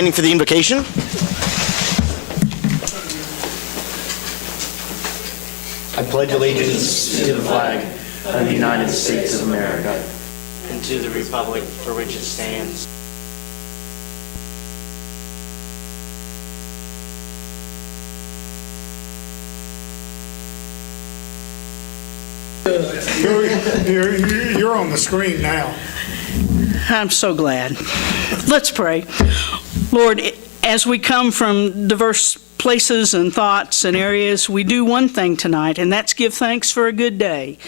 Standing for the invocation. I pledge allegiance to the flag of the United States of America and to the republic for which it stands. You're on the screen now. I'm so glad. Let's pray. Lord, as we come from diverse places and thoughts and areas, we do one thing tonight, and that's give thanks for a good day.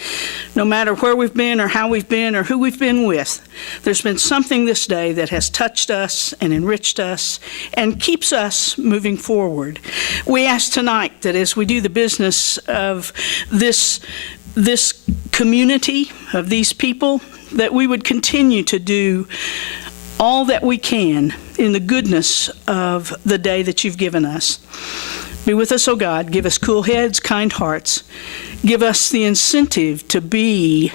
No matter where we've been or how we've been or who we've been with, there's been something this day that has touched us and enriched us and keeps us moving forward. We ask tonight that as we do the business of this community, of these people, that we would continue to do all that we can in the goodness of the day that you've given us. Be with us, O God. Give us cool heads, kind hearts. Give us the incentive to be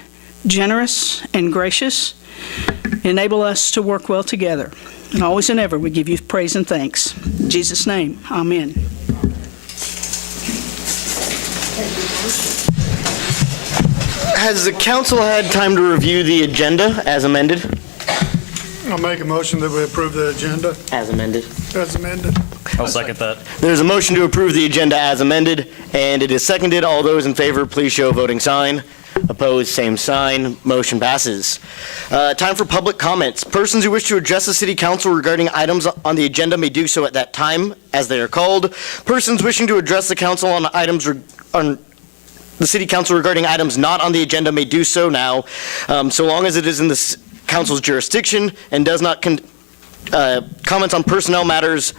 generous and gracious. Enable us to work well together. And always and ever we give you praise and thanks. In Jesus' name, amen. Has the council had time to review the agenda as amended? I'll make a motion that we approve the agenda As amended. as amended. I'll second that. There's a motion to approve the agenda as amended, and it is seconded. All those in favor, please show a voting sign. Opposed, same sign. Motion passes. Time for public comments. Persons who wish to address the City Council regarding items on the agenda may do so at that time as they are called. Persons wishing to address the council on items on the City Council regarding items not on the agenda may do so now, so long as it is in the council's jurisdiction and does not comments on personnel matters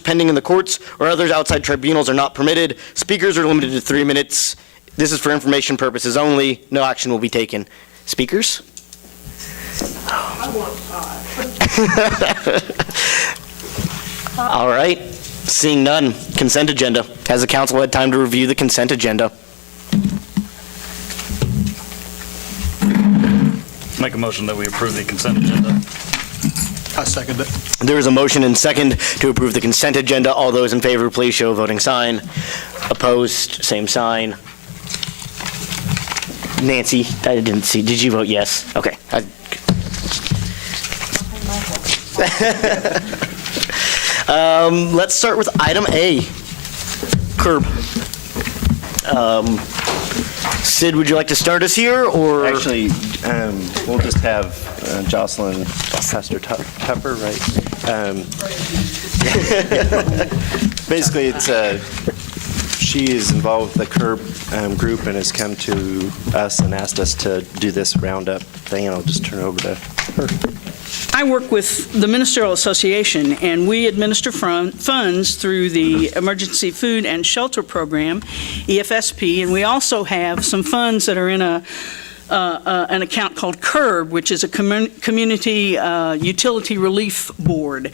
pending in the courts or others outside tribunals are not permitted. Speakers are limited to 3 minutes. This is for information purposes only. No action will be taken. Speakers? I want 5. All right. Seeing none. Consent agenda. Has the council had time to review the consent agenda? Make a motion that we approve the consent agenda. I second it. There is a motion and second to approve the consent agenda. All those in favor, please show a voting sign. Opposed, same sign. Nancy, I didn't see. Did you vote yes? Okay. Let's start with item A, curb. Sid, would you like to start us here, or? Actually, we'll just have Jocelyn, Pastor Tupper, right? Basically, she is involved with the CURB group and has come to us and asked us to do this roundup thing, and I'll just turn it over to her. I work with the Ministerial Association, and we administer funds through the Emergency Food and Shelter Program, EFSP, and we also have some funds that are in an account called CURB, which is a Community Utility Relief Board.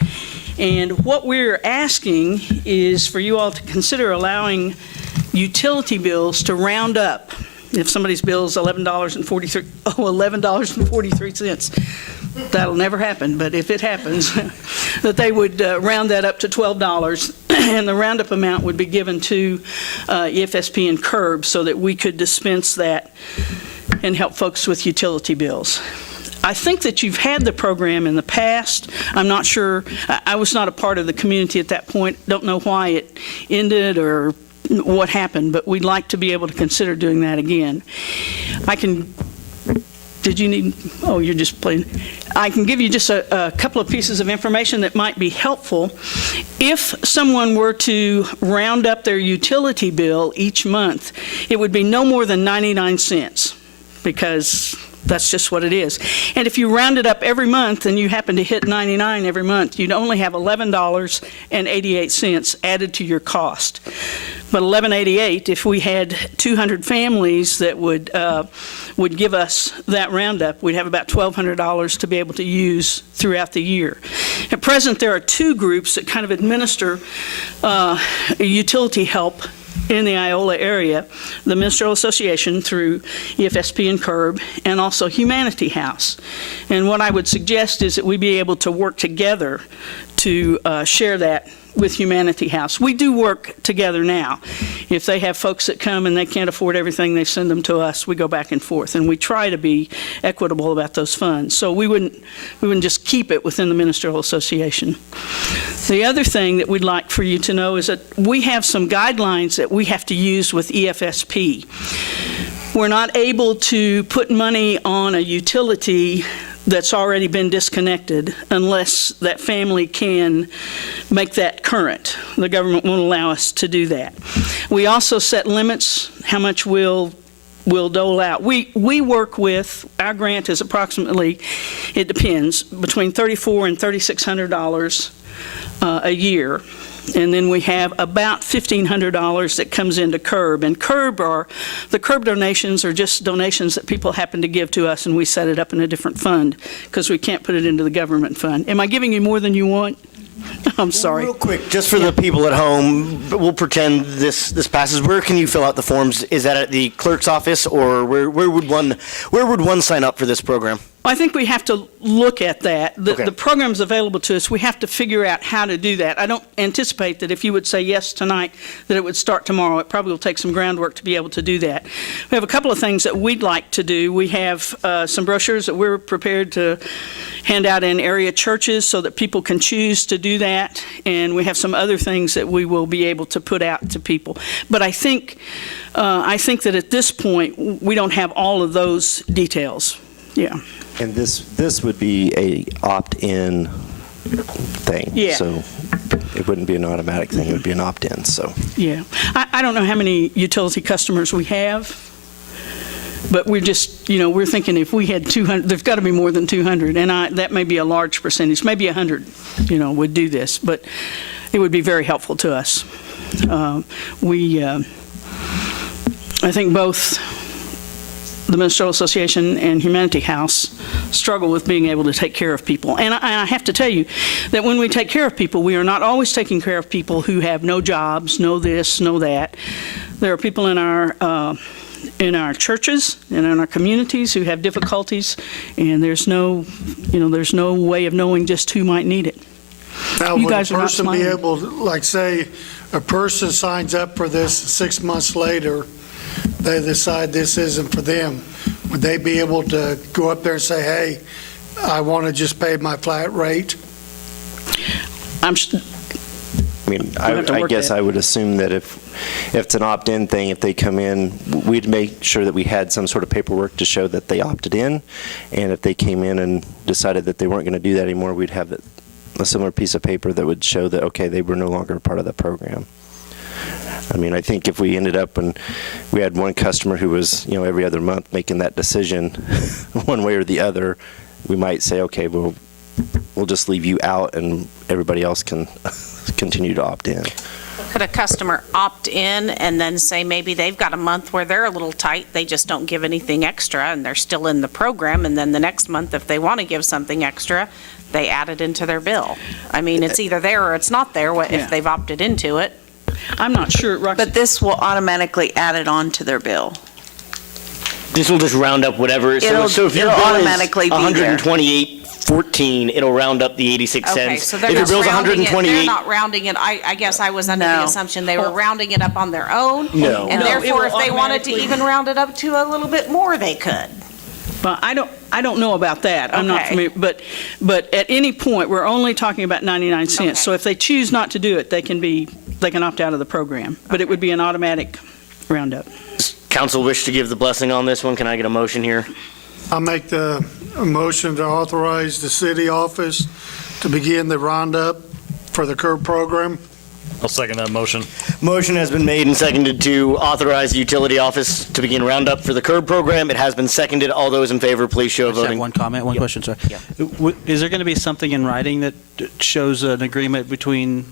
And what we're asking is for you all to consider allowing utility bills to round up. If somebody's bill is $11.43, that'll never happen, but if it happens, that they would round that up to $12, and the roundup amount would be given to EFSP and CURB so that we could dispense that and help folks with utility bills. I think that you've had the program in the past. I'm not sure. I was not a part of the community at that point. Don't know why it ended or what happened, but we'd like to be able to consider doing that again. Did you need, oh, you're just playing. I can give you just a couple of pieces of information that might be helpful. If someone were to round up their utility bill each month, it would be no more than 99 cents, because that's just what it is. And if you round it up every month and you happen to hit 99 every month, you'd only have $11.88 added to your cost. But $11.88, if we had 200 families that would give us that roundup, we'd have about $1,200 to be able to use throughout the year. At present, there are two groups that kind of administer utility help in the Iola area, the Minstrel Association through EFSP and CURB, and also Humanity House. And what I would suggest is that we be able to work together to share that with Humanity House. We do work together now. If they have folks that come and they can't afford everything, they send them to us. We go back and forth, and we try to be equitable about those funds. So we wouldn't just keep it within the Ministerial Association. The other thing that we'd like for you to know is that we have some guidelines that we have to use with EFSP. We're not able to put money on a utility that's already been disconnected unless that family can make that current. The government won't allow us to do that. We also set limits how much we'll dole out. We work with, our grant is approximately, it depends, between $3,400 and $3,600 a year. And then we have about $1,500 that comes into CURB. And the CURB donations are just donations that people happen to give to us, and we set it up in a different fund because we can't put it into the government fund. Am I giving you more than you want? I'm sorry. Real quick, just for the people at home, we'll pretend this passes. Where can you fill out the forms? Is that at the clerk's office, or where would one sign up for this program? I think we have to look at that. Okay. The program's available to us. We have to figure out how to do that. I don't anticipate that if you would say yes tonight, that it would start tomorrow. It probably will take some groundwork to be able to do that. We have a couple of things that we'd like to do. We have some brochures that we're prepared to hand out in area churches so that people can choose to do that. And we have some other things that we will be able to put out to people. But I think that at this point, we don't have all of those details. Yeah. And this would be a opt-in thing. Yeah. So it wouldn't be an automatic thing, it would be an opt-in, so. Yeah. I don't know how many utility customers we have, but we're just, we're thinking if we had 200, there's got to be more than 200, and that may be a large percentage, maybe 100, would do this, but it would be very helpful to us. I think both the Minstrel Association and Humanity House struggle with being able to take care of people. And I have to tell you that when we take care of people, we are not always taking care of people who have no jobs, no this, no that. There are people in our churches and in our communities who have difficulties, and there's no way of knowing just who might need it. Now, You would a guys are not person be smiling. able, say, a person signs up for this 6 months later, they decide this isn't for them, would they be able to go up there and say, hey, I want to just pay my flat rate? I mean, have to I work guess that. I would assume that if it's an opt-in thing, if they come in, we'd make sure that we had some sort of paperwork to show that they opted in. And if they came in and decided that they weren't going to do that anymore, we'd have a similar piece of paper that would show that, okay, they were no longer a part of the program. I mean, I think if we ended up and we had one customer who was, every other month making that decision one way or the other, we might say, okay, we'll just leave you out and everybody else can continue to opt in. Could a customer opt in and then say maybe they've got a month where they're a little tight, they just don't give anything extra and they're still in the program, and then the next month if they want to give something extra, they add it into their bill? I mean, it's either there or it's not there Yeah. if they've opted into it. I'm not sure, Roxy. But this will automatically add it on to their bill. This will just round up whatever. It'll So if your it'll bill automatically is be there. $128.14, it'll round up the 86 Okay, cents. so they're If your not bill's rounding it, they're 128, not rounding it, I guess I was under the No. assumption they were rounding it up on their own. No. And No, it therefore, will if they wanted to automatically- even round it up to a little bit more, they could. Well, I don't know about that. I'm not Okay. familiar, but at any point, we're only talking about 99 cents. Okay. So if they choose not to do it, they can opt out of the program, but it would be an automatic roundup. council wish to give the blessing on this one? Can I get a motion here? I'll make a motion to authorize the city office to begin the roundup for the CURB program. I'll second that motion. Motion has been made and seconded to authorize the utility office to begin roundup for the CURB program. It has been seconded. All those in favor, please show I just have voting. one comment, one question, sorry. Is there going to be something in writing that shows an agreement between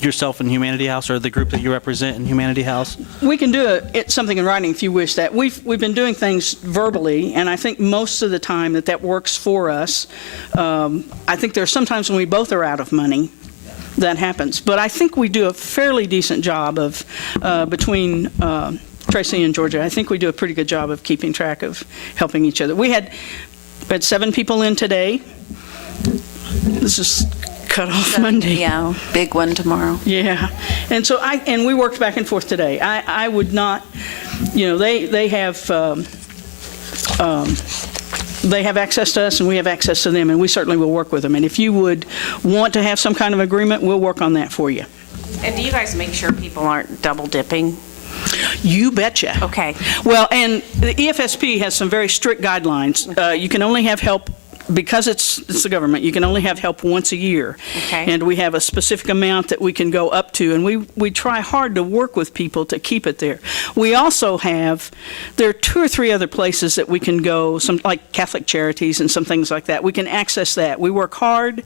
yourself and Humanity House, or the group that you represent in Humanity House? We can do something in writing if you wish that. We've been doing things verbally, and I think most of the time that works for us. I think there are some times when we both are out of money, that happens. But I think we do a fairly decent job of, between Tracy and Georgia, I think we do a pretty good job of keeping track of helping each other. We had 7 people in today. This is cut off Monday. Yeah, big one tomorrow. Yeah, and so and we worked back and forth today. I would not, they have access to us and we have access to them, and we certainly will work with them. And if you would want to have some kind of agreement, we'll work on that for you. And do you guys make sure people aren't double dipping? You betcha. Okay. Well, and the EFSP has some very strict guidelines. You can only have help, because it's the government, you can only have help once a year. Okay. And we have a specific amount that we can go up to, and we try hard to work with people to keep it there. We also there are 2 or 3 other places that we can go, some like Catholic Charities and some things like that. We can access that. We work hard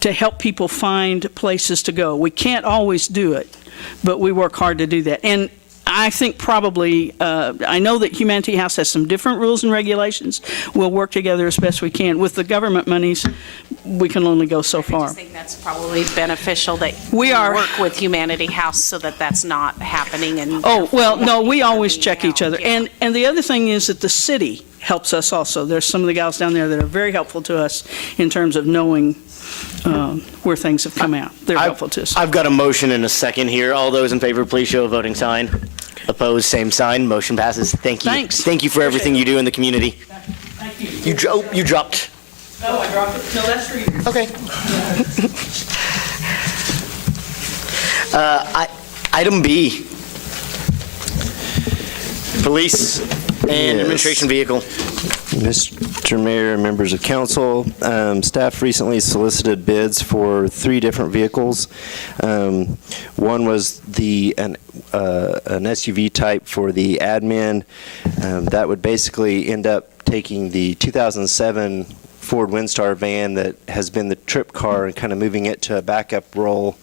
to help people find places to go. We can't always do it, but we work hard to do that. And I think probably, I know that Humanity House has some different rules and regulations. We'll work together as best we can. With the government monies, we can only go so I far. just think that's probably beneficial that We you are- work with Humanity House so that that's not happening. And Oh, well, no, we always Everything check each other. out, yeah. And the other thing is that the city helps us also. There's some of the gals down there that are very helpful to us in terms of knowing where things have come out. They're helpful to us. I've got a motion and a second here. All those in favor, please show a voting sign. Opposed, same sign. Motion passes. Thank you. Thanks. Thank you for everything you do in the community. Thank you. You dropped. Oh, I dropped it? No, that's for you. Okay. Item B. Police and Yes. administration vehicle. Mr. Mayor, members of council, staff recently solicited bids for 3 different vehicles. One was an SUV type for the admin. That would basically end up taking the 2007 Ford Windstar van that has been the trip car and kind of moving it to a backup role,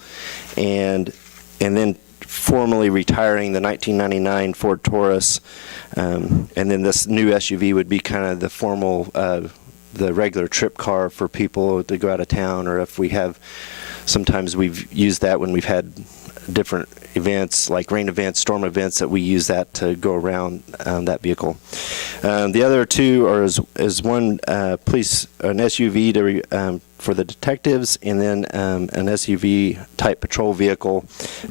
and then formally retiring the 1999 Ford Taurus. And then this new SUV would be kind of the formal, the regular trip car for people to go out of town, or if we have, sometimes we've used that when we've had different events, like rain events, storm events, that we use that to go around that vehicle. The other 2 are is one an SUV for the detectives, and then an SUV type patrol vehicle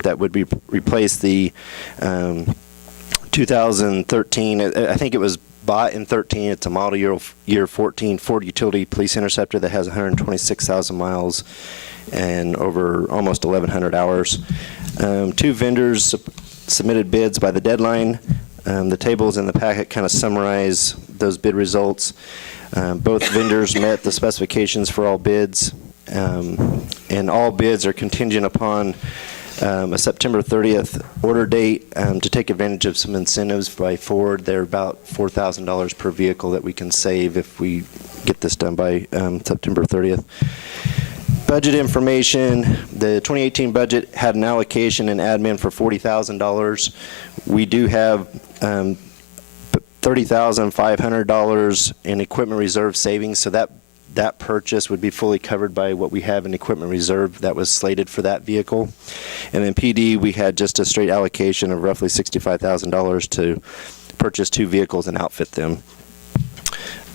that would replace the 2013, I think it was bought in 13, it's a model year 14 Ford Utility Police Interceptor that has 126,000 miles and over almost 1,100 hours. 2 vendors submitted bids by the deadline. The tables in the packet kind of summarize those bid results. Both vendors met the specifications for all bids, and all bids are contingent upon a September 30th order date to take advantage of some incentives by Ford. They're about $4,000 per vehicle that we can save if we get this done by September 30th. Budget information, the 2018 budget had an allocation in admin for $40,000. We do have $30,500 in equipment reserve savings, so that purchase would be fully covered by what we have in equipment reserve that was slated for that vehicle. And then PD, we had just a straight allocation of roughly $65,000 to purchase 2 vehicles and outfit them.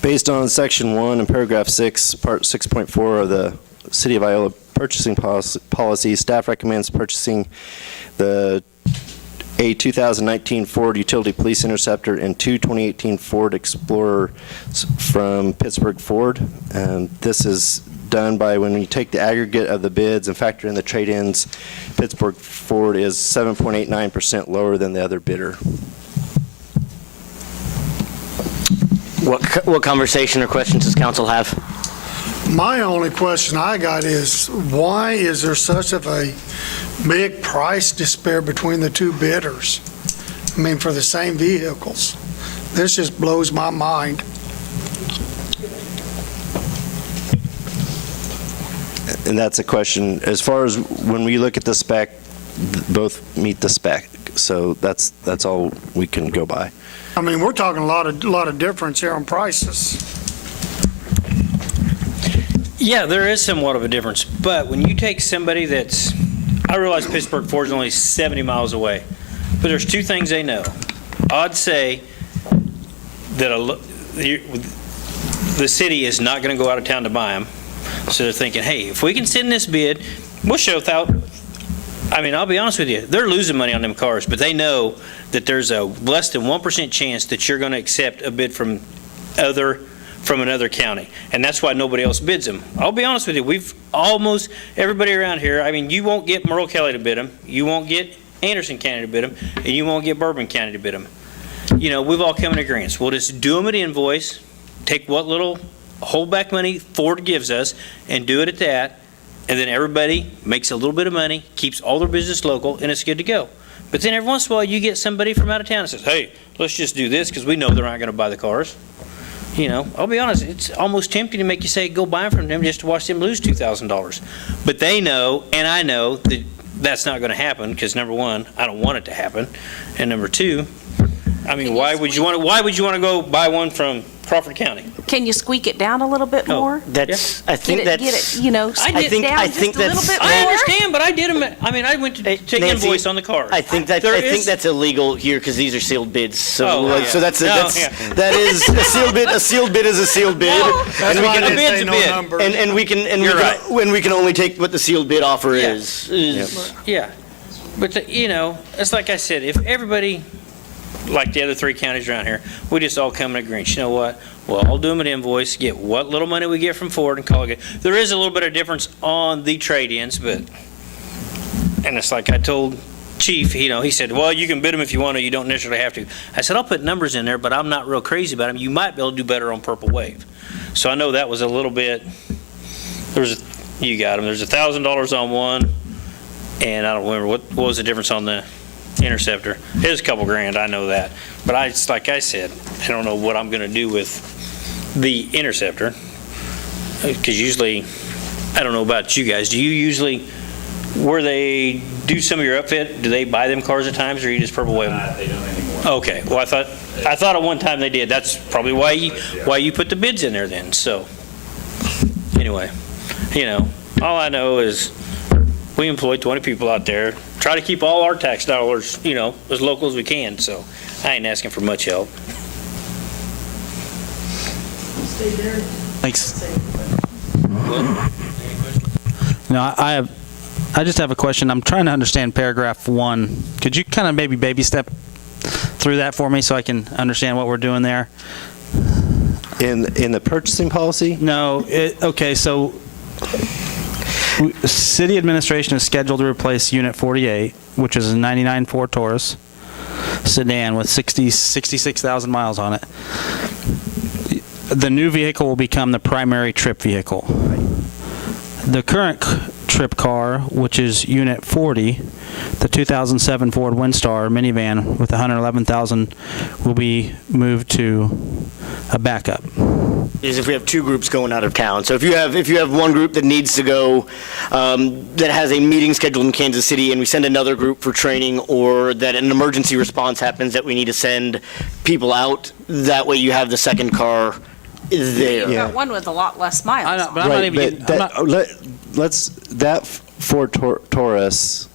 Based on Section 1 and Paragraph 6, Part 6.4 of the City of Iola purchasing policy, staff recommends purchasing a 2019 Ford Utility Police Interceptor and 2 2018 Ford Explorer from Pittsburgh Ford. This is done by when you take the aggregate of the bids and factor in the trade-ins. Pittsburgh Ford is 7.89% lower than the other bidder. What conversation or questions does council have? My only question I got is, why is there such of a big price disparity between the 2 bidders? I mean, for the same vehicles. This just blows my mind. And that's a question, as far as when we look at the spec, both meet the spec. So that's all we can go by. I mean, we're talking a lot of difference here on prices. Yeah, there is somewhat of a difference, but when you take somebody that's, I realize Pittsburgh Ford is only 70 miles away, but there's two things they know. I'd say that the city is not going to go out of town to buy them, so they're thinking, hey, if we can send this bid, we'll show without, I mean, I'll be honest with you, they're losing money on them cars, but they know that there's a less than 1% chance that you're going to accept a bid from another county, and that's why nobody else bids them. I'll be honest with you, we've almost, everybody around here, I mean, you won't get Merle Kelly to bid them, you won't get Anderson County to bid them, and you won't get Bourbon County to bid them. You know, we've all come in agreement. We'll just do them at invoice, take what little holdback money Ford gives us, and do it at that, and then everybody makes a little bit of money, keeps all their business local, and it's good to go. But then every once in a while, you get somebody from out of town that says, hey, let's just do this, because we know they're not going to buy the cars. You know, I'll be honest, it's almost tempting to make you say, go buy them from them just to watch them lose $2,000. But they know, and I know, that that's not going to happen, because number one, I don't want it to happen. And number two, I mean, why would you want to go buy one from Crawford County? Can you squeak it down a little bit more? That's, I think Get that's. it, you know, squeak it down just a little bit more? I understand, but I did them, I mean, I went to take Nancy, invoice on the cars. I think that's illegal here because these are sealed bids. So, Oh, yeah. so that's No, that is a sealed bid. A sealed bid is a sealed bid, That's why a they bid's say a no bid. number. and we can You're right. when we can only take what the sealed bid offer Yeah. is. Yeah, but, you know, it's like I said, if everybody, like the other three counties around here, we just all come in agreement, you know what? Well, I'll do them an invoice, get what little money we get from Ford and call it good. There is a little bit of difference on the trade-ins, but, and it's like I told Chief, you know, he said, well, you can bid them if you want to, you don't necessarily have to. I said, I'll put numbers in there, but I'm not real crazy about them. You might be able to do better on Purple Wave. So I know that was a little bit, you got them, there's $1,000 on one, and I don't remember, what was the difference on the Interceptor? It was a couple grand, I know that. But like I said, I don't know what I'm going to do with the Interceptor, because usually, I don't know about you guys, do you usually, where they do some of your upfit, do they buy them cars at times, or you just Purple Wave them? They don't anymore. Okay, well, I thought at one time they did. That's probably why you put the bids in there then, so. Anyway, you know, all I know is we employ 20 people out there, try to keep all our tax dollars, you know, as local as we can, so I ain't asking for much help. Thanks. No, I just have a question. I'm trying to understand paragraph 1. Could you kind of maybe baby step through that for me so I can understand what we're doing there? In the purchasing policy? No, okay, so city administration is scheduled to replace Unit 48, which is a 99 Ford Taurus sedan with 66,000 miles on it. The new vehicle will become the primary trip vehicle. The current trip car, which is Unit 40, the 2007 Ford Windstar minivan with 111,000, will be moved to a backup. Is if we have two groups going out of town. So if you have one group that needs to go, that has a meeting scheduled in Kansas City, and we send another group for training, or that an emergency response happens that we need to send people out, that way you have the second car there. You've got one with a lot less miles. I know, on but it. I'm not Right, even getting, but that Ford Taurus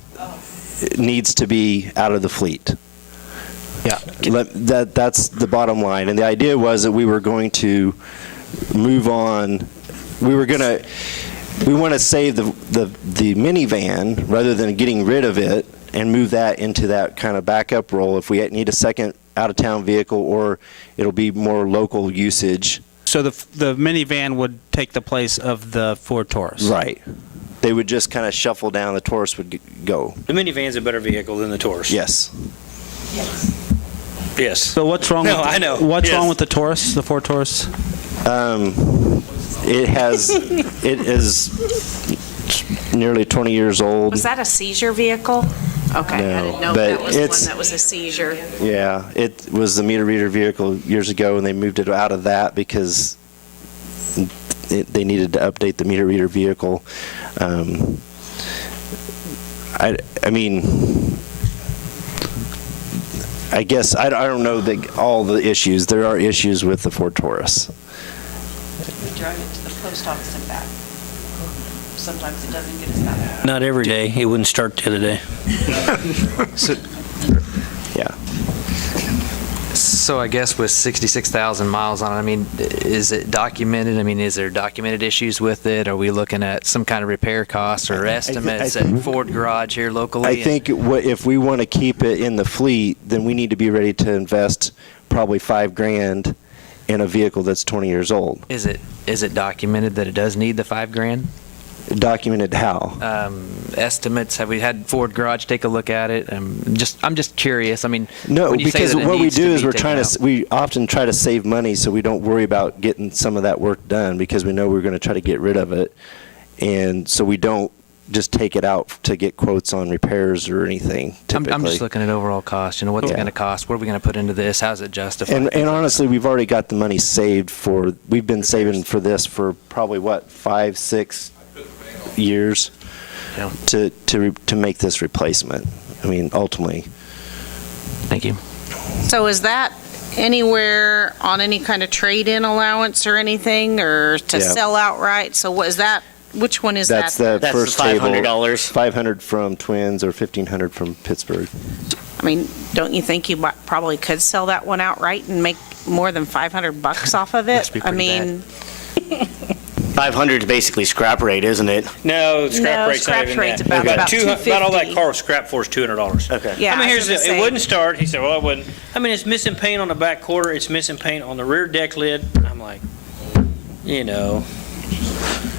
needs to be out of the fleet. Yeah. That's the bottom line. And the idea was that we were going to move on. We want to save the minivan rather than getting rid of it and move that into that kind of backup role if we need a second out-of-town vehicle, or it'll be more local usage. So the minivan would take the place of the Ford Taurus? Right. They would just kind of shuffle down. The Taurus would go. The minivan's a better vehicle than the Taurus. Yes. Yes. So what's wrong? No, with I know. What's Yes. wrong with the Taurus, the Ford Taurus? It is nearly 20 years old. Was that a seizure vehicle? Okay, I No, didn't know if but that was the it's- one that was a seizure. Yeah, it was the meter reader vehicle years ago, and they moved it out of that because they needed to update the meter reader vehicle. I mean, I guess I don't know all the issues. There are issues with the Ford Taurus. We drive it to the post office and back. sometimes it doesn't get us that far. Not every day. It wouldn't start the other day. So I guess with 66,000 miles on it, I mean, is it documented? I mean, is there documented issues with it? Are we looking at some kind of repair costs or estimates at Ford Garage here locally? I think if we want to keep it in the fleet, then we need to be ready to invest probably $5,000 in a vehicle that's 20 years old. Is it documented that it does need the $5,000? Documented how? Estimates? Have we had Ford Garage take a look at it? I'm just curious. I mean, No, when you say because that it what we needs to do is be we're taken trying out- to, we often try to save money so we don't worry about getting some of that work done because we know we're going to try to get rid of it. And so we don't just take it out to get quotes on repairs or anything typically. I'm just looking at overall cost. You know, what's it Yeah. going to cost? What are we going to put into this? How's it justified? And honestly, we've already got the money saved for, we've been saving for this for probably, 5-6 years Yeah. to make this replacement. I mean, ultimately. Thank you. So is that anywhere on any kind of trade-in allowance or anything, or to Yeah. sell outright? So what is that, which one is that? That's the That's first the table. $500. 500 from Twins or 1,500 from Pittsburgh. I mean, don't you think you probably could sell that one outright and make more than $500 off of it? Must be I pretty mean, 500 is basically scrap rate, isn't it? No, scrap No, rate's not scrap even rate's that. about About all that $250. car scrap for is $200. Okay. yeah. I mean, was here's gonna the, say- it wouldn't start. He said, well, it wouldn't. I mean, it's missing paint on the back quarter. It's missing paint on the rear deck lid. I'm like, you know.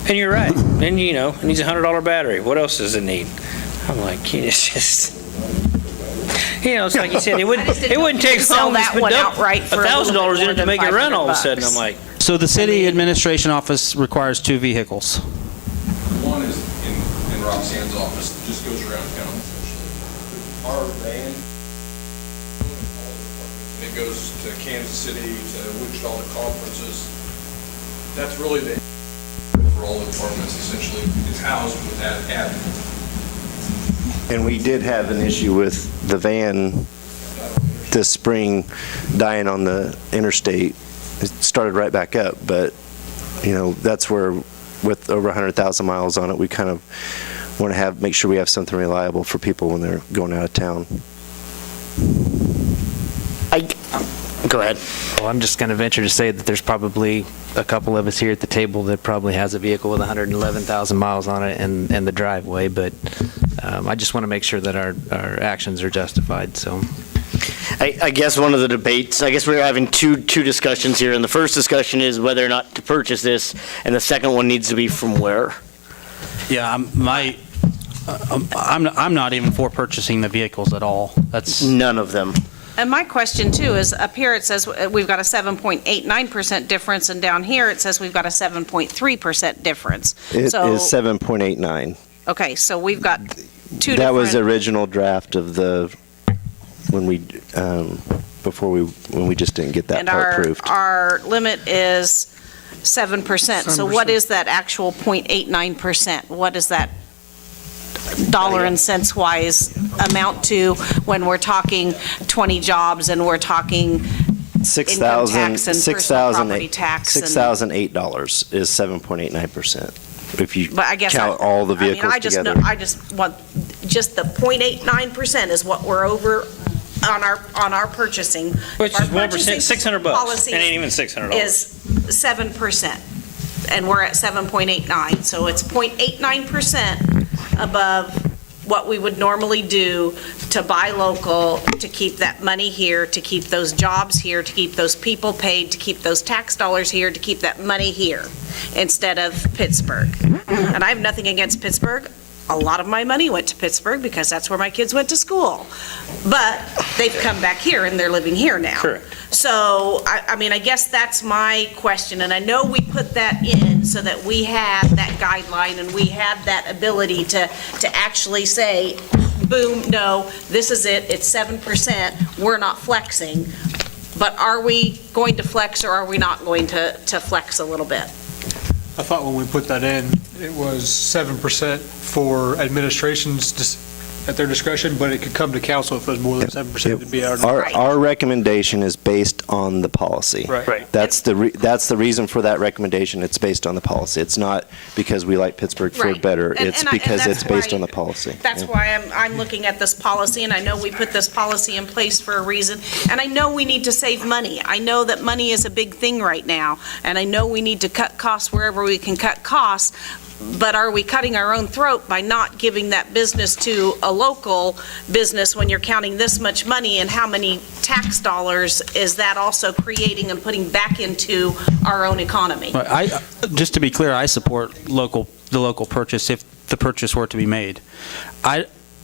And you're right. And, you know, it needs a $100 battery. What else does it need? I'm like, it's just, you know, it's like you said, it wouldn't take sell long. that It's one been dump outright for a little bit $1,000 in more it to than make it run all of a $500. sudden. I'm like, So the city administration office requires 2 vehicles. One is in Roxanne's office, just goes around town essentially. Our van, and it goes to Kansas City, to Wichita, to conferences. That's really the, for all the departments essentially. It's housed with that admin. And we did have an issue with the van this spring dying on the interstate. It started right back up, but, you know, that's where, with over 100,000 miles on it, we kind of want to make sure we have something reliable for people when they're going out of town. Go ahead. Well, I'm just going to venture to say that there's probably a couple of us here at the table that probably has a vehicle with 111,000 miles on it in the driveway, but I just want to make sure that our actions are justified, so. I guess one of the debates, I guess we're having two discussions here, and the first discussion is whether or not to purchase this, and the second one needs to be from where. Yeah, I'm not even for purchasing the vehicles at all. That's, None of them. And my question too is, up here it says we've got a 7.89% difference, and down here it says we've got a 7.3% difference. It is So, 7.89. okay, so we've got two That was the different, original draft of the, when we just didn't get that and part approved. our limit is 7%. So what is that actual 0.89%? What does that dollar and cents wise amount to when we're talking 20 jobs and we're talking income tax and personal property tax? and- $6,008 is 7.89%. If you But I guess count all the vehicles I just together. know, I just want, just the 0.89% is what we're over on our purchasing. which Our is 1%, purchasing $600. policy It ain't even $600. Is 7%, and we're at 7.89, so it's 0.89% above what we would normally do to buy local, to keep that money here, to keep those jobs here, to keep those people paid, to keep those tax dollars here, to keep that money here, instead of Pittsburgh. And I have nothing against Pittsburgh. A lot of my money went to Pittsburgh because that's where my kids went to school. But they've come back here and they're living here now. Correct. So, I mean, I guess that's my question, and I know we put that in so that we have that guideline and we have that ability to actually say, boom, no, this is it, it's 7%, we're not flexing. But are we going to flex or are we not going to flex a little bit? I thought when we put that in, it was 7% for administration's at their discretion, but it could come to council if it was more than 7%, it'd be our. Our recommendation is based on the policy. Right. That's the reason for that recommendation. It's based on the policy. It's not because we like Pittsburgh Ford Right. better. And- It's and because that's it's based why- on the policy. That's Yeah. why I'm looking at this policy, and I know we put this policy in place for a reason, and I know we need to save money. I know that money is a big thing right now, and I know we need to cut costs wherever we can cut costs, but are we cutting our own throat by not giving that business to a local business when you're counting this much money, and how many tax dollars is that also creating and putting back into our own economy? Right, just to be clear, I support the local purchase if the purchase were to be made.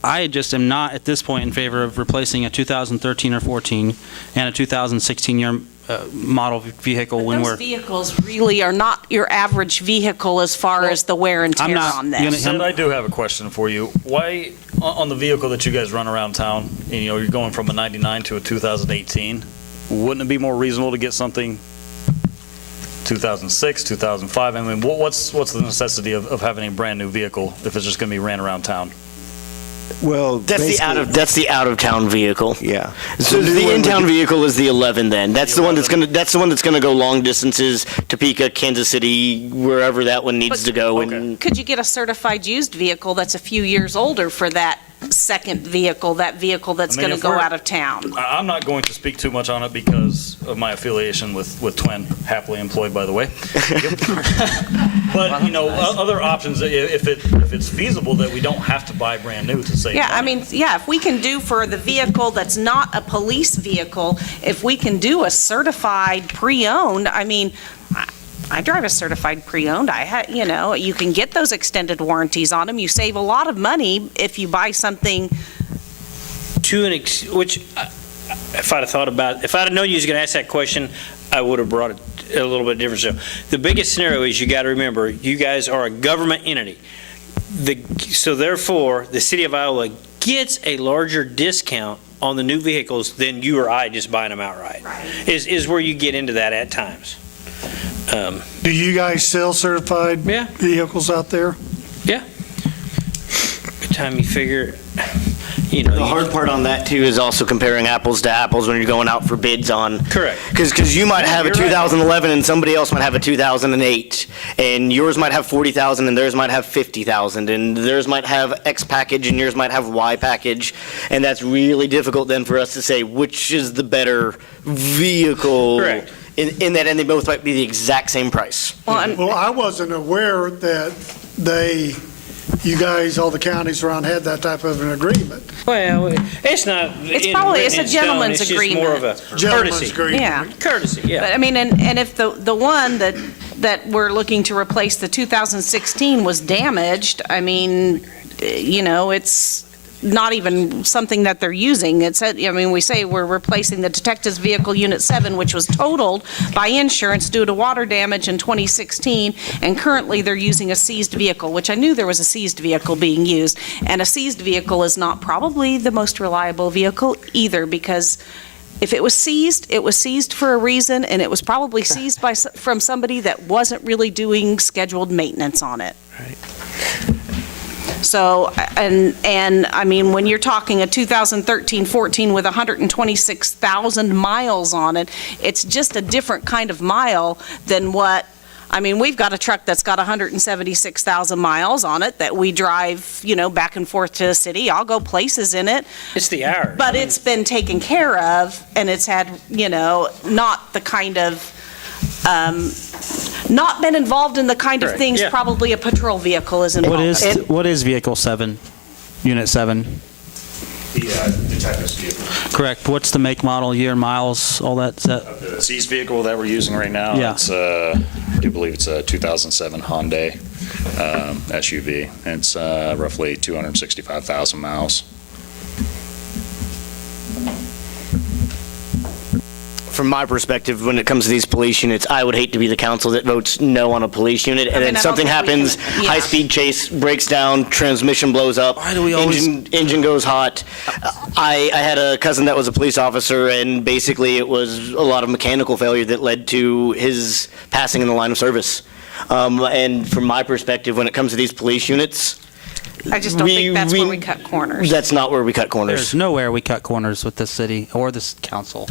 I just am not at this point in favor of replacing a 2013 or 14 and a 2016 year model vehicle when Those we're. vehicles really are not your average vehicle as far as the wear and I'm tear not on gonna- this. Sid, I do have a question for you. Why, on the vehicle that you guys run around town, you're going from a 99 to a 2018, wouldn't it be more reasonable to get something 2006, 2005? I mean, what's the necessity of having a brand-new vehicle if it's just going to be ran around town? Well, That's the out of town vehicle. Yeah. So the in-town vehicle is the 11 then. That's the one that's gonna go long distances, Topeka, Kansas City, wherever that one needs to go. And Could you get a certified used vehicle that's a few years older for that second vehicle, that vehicle that's I mean, going to if go we're- out of town? I'm not going to speak too much on it because of my affiliation with Twin, happily employed, by the way. But, other options, if it's feasible that we don't have to buy brand new to save Yeah, I money. mean, yeah, if we can do for the vehicle that's not a police vehicle, if we can do a certified pre-owned, I mean, I drive a certified pre-owned. You can get those extended warranties on them. You save a lot of money if you buy something. Which, if I'd have thought about, if I'd have known you was going to ask that question, I would have brought it a little bit different. So the biggest scenario is you got to remember, you guys are a government entity. So therefore, the city of Iowa gets a larger discount on the new vehicles than you or I just buying them outright. Is where you get into that at times. Do you guys sell certified Yeah. vehicles out there? Yeah. Every time you figure, the hard part on that too is also comparing apples to apples when you're going out for bids on. Correct. Because you might have a You're right. 2011 and somebody else might have a 2008, and yours might have 40,000 and theirs might have 50,000, and theirs might have X package and yours might have Y package, and that's really difficult then for us to say which is the better vehicle. Correct. In that, and they both might be the exact same price. Well, I wasn't aware that you guys, all the counties around had that type of an agreement. well, it's not. It's in- probably, written it's a in stone. gentleman's It's just more of a Gentleman's courtesy. agreement. Yeah. Courtesy, yeah. But I mean, and if the one that we're looking to replace, the 2016, was damaged, I mean, it's not even something that they're using. We say we're replacing the detective's vehicle, Unit 7, which was totaled by insurance due to water damage in 2016, and currently they're using a seized vehicle, which I knew there was a seized vehicle being used. And a seized vehicle is not probably the most reliable vehicle either, because if it was seized for a reason, and it was probably seized from somebody that wasn't really doing scheduled maintenance on it. Right. So, and I mean, when you're talking a 2013-14 with 126,000 miles on it, it's just a different kind of mile than what, I mean, we've got a truck that's got 176,000 miles on it that we drive, back and forth to the city. I'll go places in it. It's the hours. But it's been taken care of, and it's had, not the kind of, not been involved in the kind of Correct, things yeah. probably a patrol vehicle is involved in. What is vehicle 7, unit 7? The detective's vehicle. Correct. What's the make, model, year, miles, all that? Is that The seized vehicle that we're using right now, Yeah. it's, I do believe it's a 2007 Hyundai SUV. It's roughly 265,000 miles. From my perspective, when it comes to these police units, I would hate to be the council that votes no on a police unit, and mean, then I something don't think we happens, can- yeah. high-speed chase breaks down, transmission blows up, Why do we always- engine goes hot. I had a cousin that was a police officer, and basically it was a lot of mechanical failure that led to his passing in the line of service. And from my perspective, when it comes to these police units, I just don't think that's where we cut corners. That's not where we cut corners. There's nowhere we cut corners with this city or this council.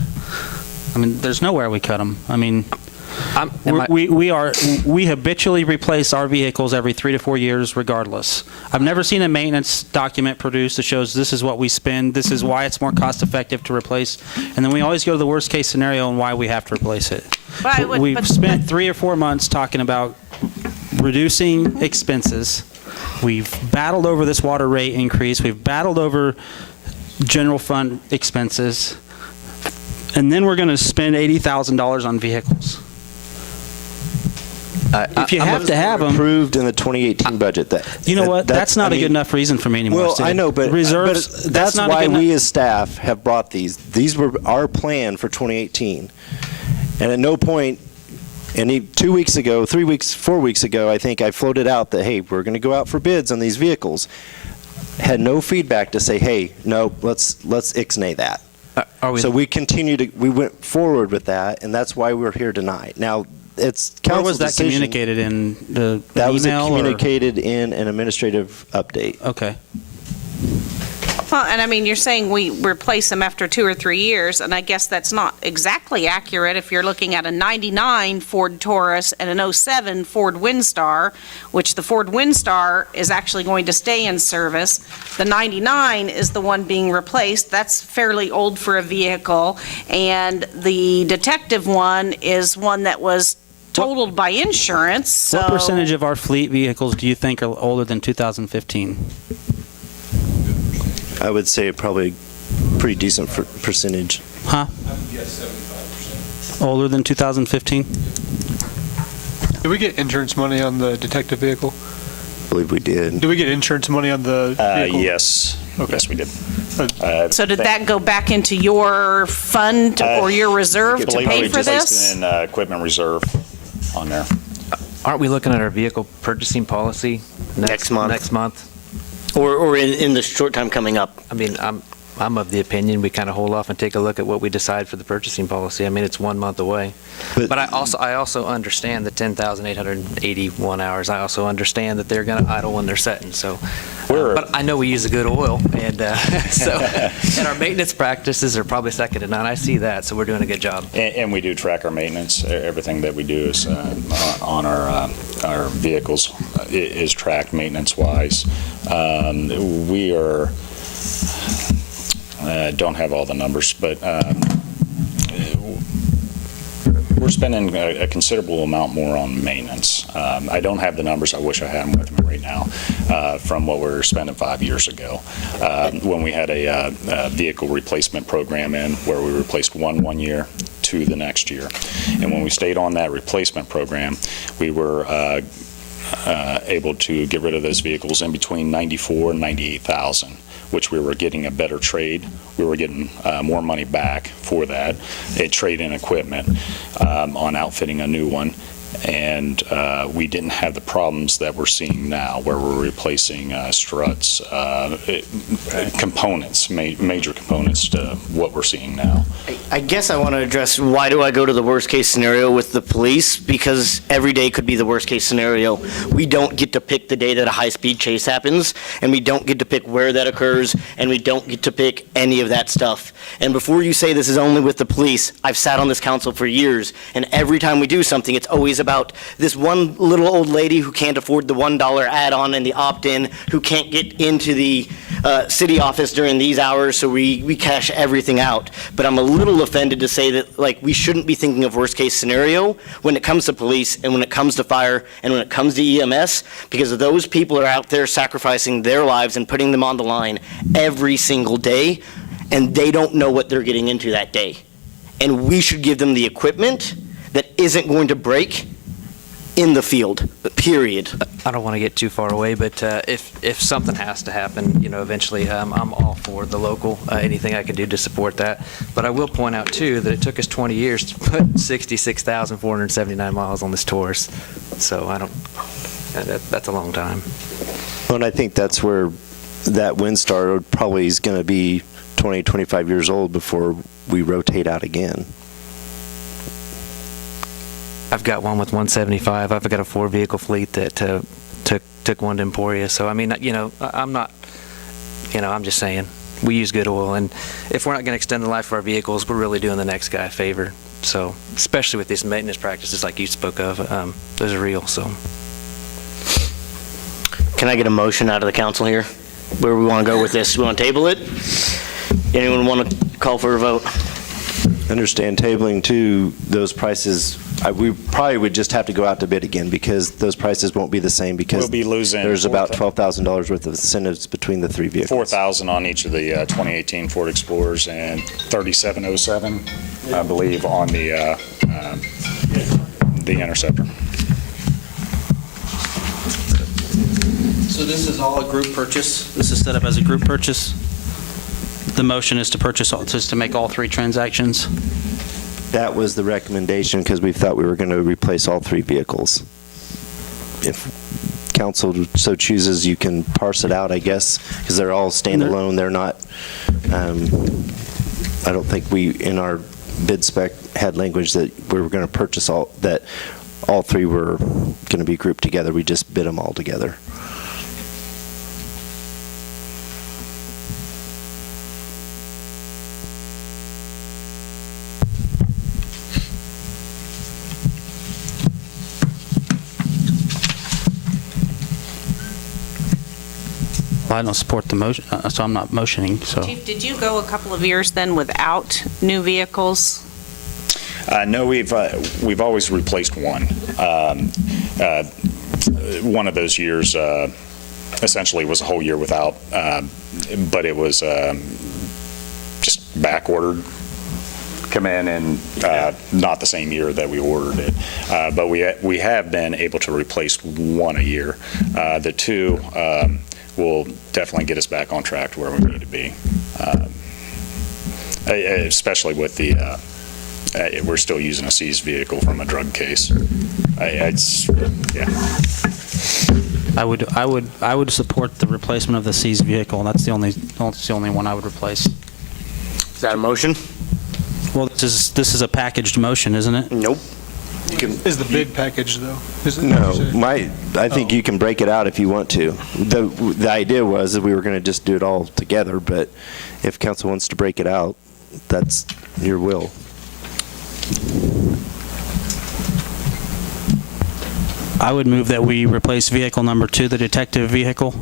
I mean, there's nowhere we cut them. I mean, we habitually replace our vehicles every 3 to 4 years regardless. I've never seen a maintenance document produced that shows this is what we spend, this is why it's more cost effective to replace, and then we always go to the worst case scenario and why we have to replace it. We've spent 3 or 4 months talking about reducing expenses. We've battled over this water rate increase. We've battled over general fund expenses. And then we're going to spend $80,000 on vehicles. If you have to have them. Approved in the 2018 budget. You know what? That's not a good enough reason for me anymore. Well, Steve. I know, but reserves. that's not why a good we enough. as staff have brought these. These were our plan for 2018. And at no point, 2 weeks ago, 3 weeks, 4 weeks ago, I think I floated out that, hey, we're going to go out for bids on these vehicles. Had no feedback to say, hey, no, let's ixnay that. So we went forward with that, and that's why we're here tonight. Now, it's council's Where was that decision. communicated in the That was email? communicated in an administrative update. Okay. Well, and I mean, you're saying we replace them after 2 or 3 years, and I guess that's not exactly accurate if you're looking at a 99 Ford Taurus and an 07 Ford Windstar, which the Ford Windstar is actually going to stay in service. The 99 is the one being replaced. That's fairly old for a vehicle. And the Detective one is one that was totaled by insurance, so. What percentage of our fleet vehicles do you think are older than 2015? I would say probably pretty decent percentage. Huh? Yes, 75%. Older than 2015? Do we get insurance money on the detective vehicle? I believe we did. Do we get insurance money on the vehicle? Yes. Okay. Yes, we did. So did that go back into your fund or your reserve to believe pay we for just this? placed an equipment reserve on there. Aren't we looking at our vehicle purchasing policy Next month. Next month? Or in the short time coming up. I mean, I'm of the opinion we kind of hold off and take a look at what we decide for the purchasing policy. I mean, it's 1 month away. But I also understand the 10,881 hours. I also understand that they're going to idle when they're setting. So, but I know we use a good oil, and and our maintenance practices are probably second to none. I see that, so we're doing a good job. And we do track our maintenance. Everything that we do is on our vehicles is tracked maintenance-wise. We are. Don't have all the numbers, but we're spending a considerable amount more on maintenance. I don't have the numbers. I wish I had them with me right now from what we were spending 5 years ago when we had a vehicle replacement program in where we replaced one year to the next year. And when we stayed on that replacement program, we were able to get rid of those vehicles in between 94 and 98,000. Which we were getting a better trade. We were getting more money back for that, a trade-in equipment on outfitting a new one. And we didn't have the problems that we're seeing now where we're replacing struts, components, major components to what we're seeing now. I guess I want to address, why do I go to the worst case scenario with the police? Because every day could be the worst case scenario. We don't get to pick the day that a high-speed chase happens, and we don't get to pick where that occurs, and we don't get to pick any of that stuff. And before you say this is only with the police, I've sat on this council for years, and every time we do something, it's always about this one little old lady who can't afford the $1 add-on and the opt-in, who can't get into the city office during these hours, so we cash everything out. But I'm a little offended to say that, like, we shouldn't be thinking of worst-case scenario when it comes to police and when it comes to fire and when it comes to EMS, because those people are out there sacrificing their lives and putting them on the line every single day, and they don't know what they're getting into that day. And we should give them the equipment that isn't going to break in the field, period. I don't want to get too far away, but if something has to happen, eventually, I'm all for the local, anything I can do to support that. But I will point out, too, that it took us 20 years to put 66,479 miles on this Taurus. So that's a long time. Well, and I think that's where that Windstar probably is going to be 20, 25 years old before we rotate out again. I've got one with 175. I've got a 4-vehicle fleet that took took one to Emporia. So, I mean, I'm not, I'm just saying, we use good oil. And if we're not going to extend the life of our vehicles, we're really doing the next guy a favor. So, especially with these maintenance practices like you spoke of, those are real, so. Can I get a motion out of the council here? Where we want to go with this? We want to table it? Anyone want to call for a vote? Understand tabling too, those prices, we probably would just have to go out to bid again because those prices won't be the same because We'll be losing there's about $12,000 worth of incentives between the three vehicles. 4,000 on each of the 2018 Ford Explorers and 3707, I believe, on the Interceptor. So this is all a group purchase? This is set up as a group purchase? The motion is to purchase, just to make all three transactions? That was the recommendation because we thought we were going to replace all three vehicles. If council so chooses, you can parse it out, I guess, because they're all standalone. They're not, I don't think we, in our bid spec, had language that we were going to purchase all three were going to be grouped together. We just bid them all together. Well, I don't support the motion, so I'm not motioning, so. Chief, did you go a couple of years then without new vehicles? No, we've always replaced one. One of those years essentially was a whole year without, but it was just back ordered, come in and not the same year that we ordered it. But we have been able to replace one a year. The two will definitely get us back on track to where we need to be, especially with the we're still using a seized vehicle from a drug case. I would support the replacement of the seized vehicle. That's the only one I would replace. Is that a motion? Well, this is a packaged motion, isn't it? Nope. Is the bid package, though? No, I think you can break it out if you want to. The idea was that we were going to just do it all together, but if council wants to break it out, that's your will. I would move that we replace vehicle number 2, the detective vehicle,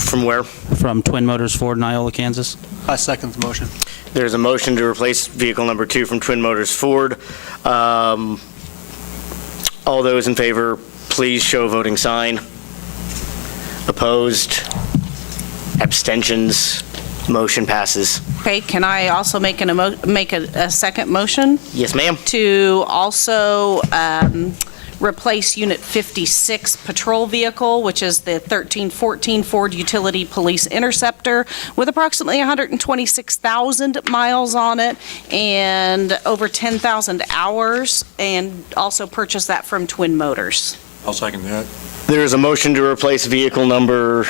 From where? from Twin Motors Ford in Iola, Kansas. I second the motion. There's a motion to replace vehicle number 2 from Twin Motors Ford. All those in favor, please show a voting sign. Opposed? Abstentions? Motion passes. Okay, can I also make a second motion? Yes, ma'am. To also replace Unit 56 patrol vehicle, which is the 1314 Ford Utility Police Interceptor, with approximately 126,000 miles on it and over 10,000 hours, and also purchase that from Twin Motors. I'll second that. There is a motion to replace vehicle number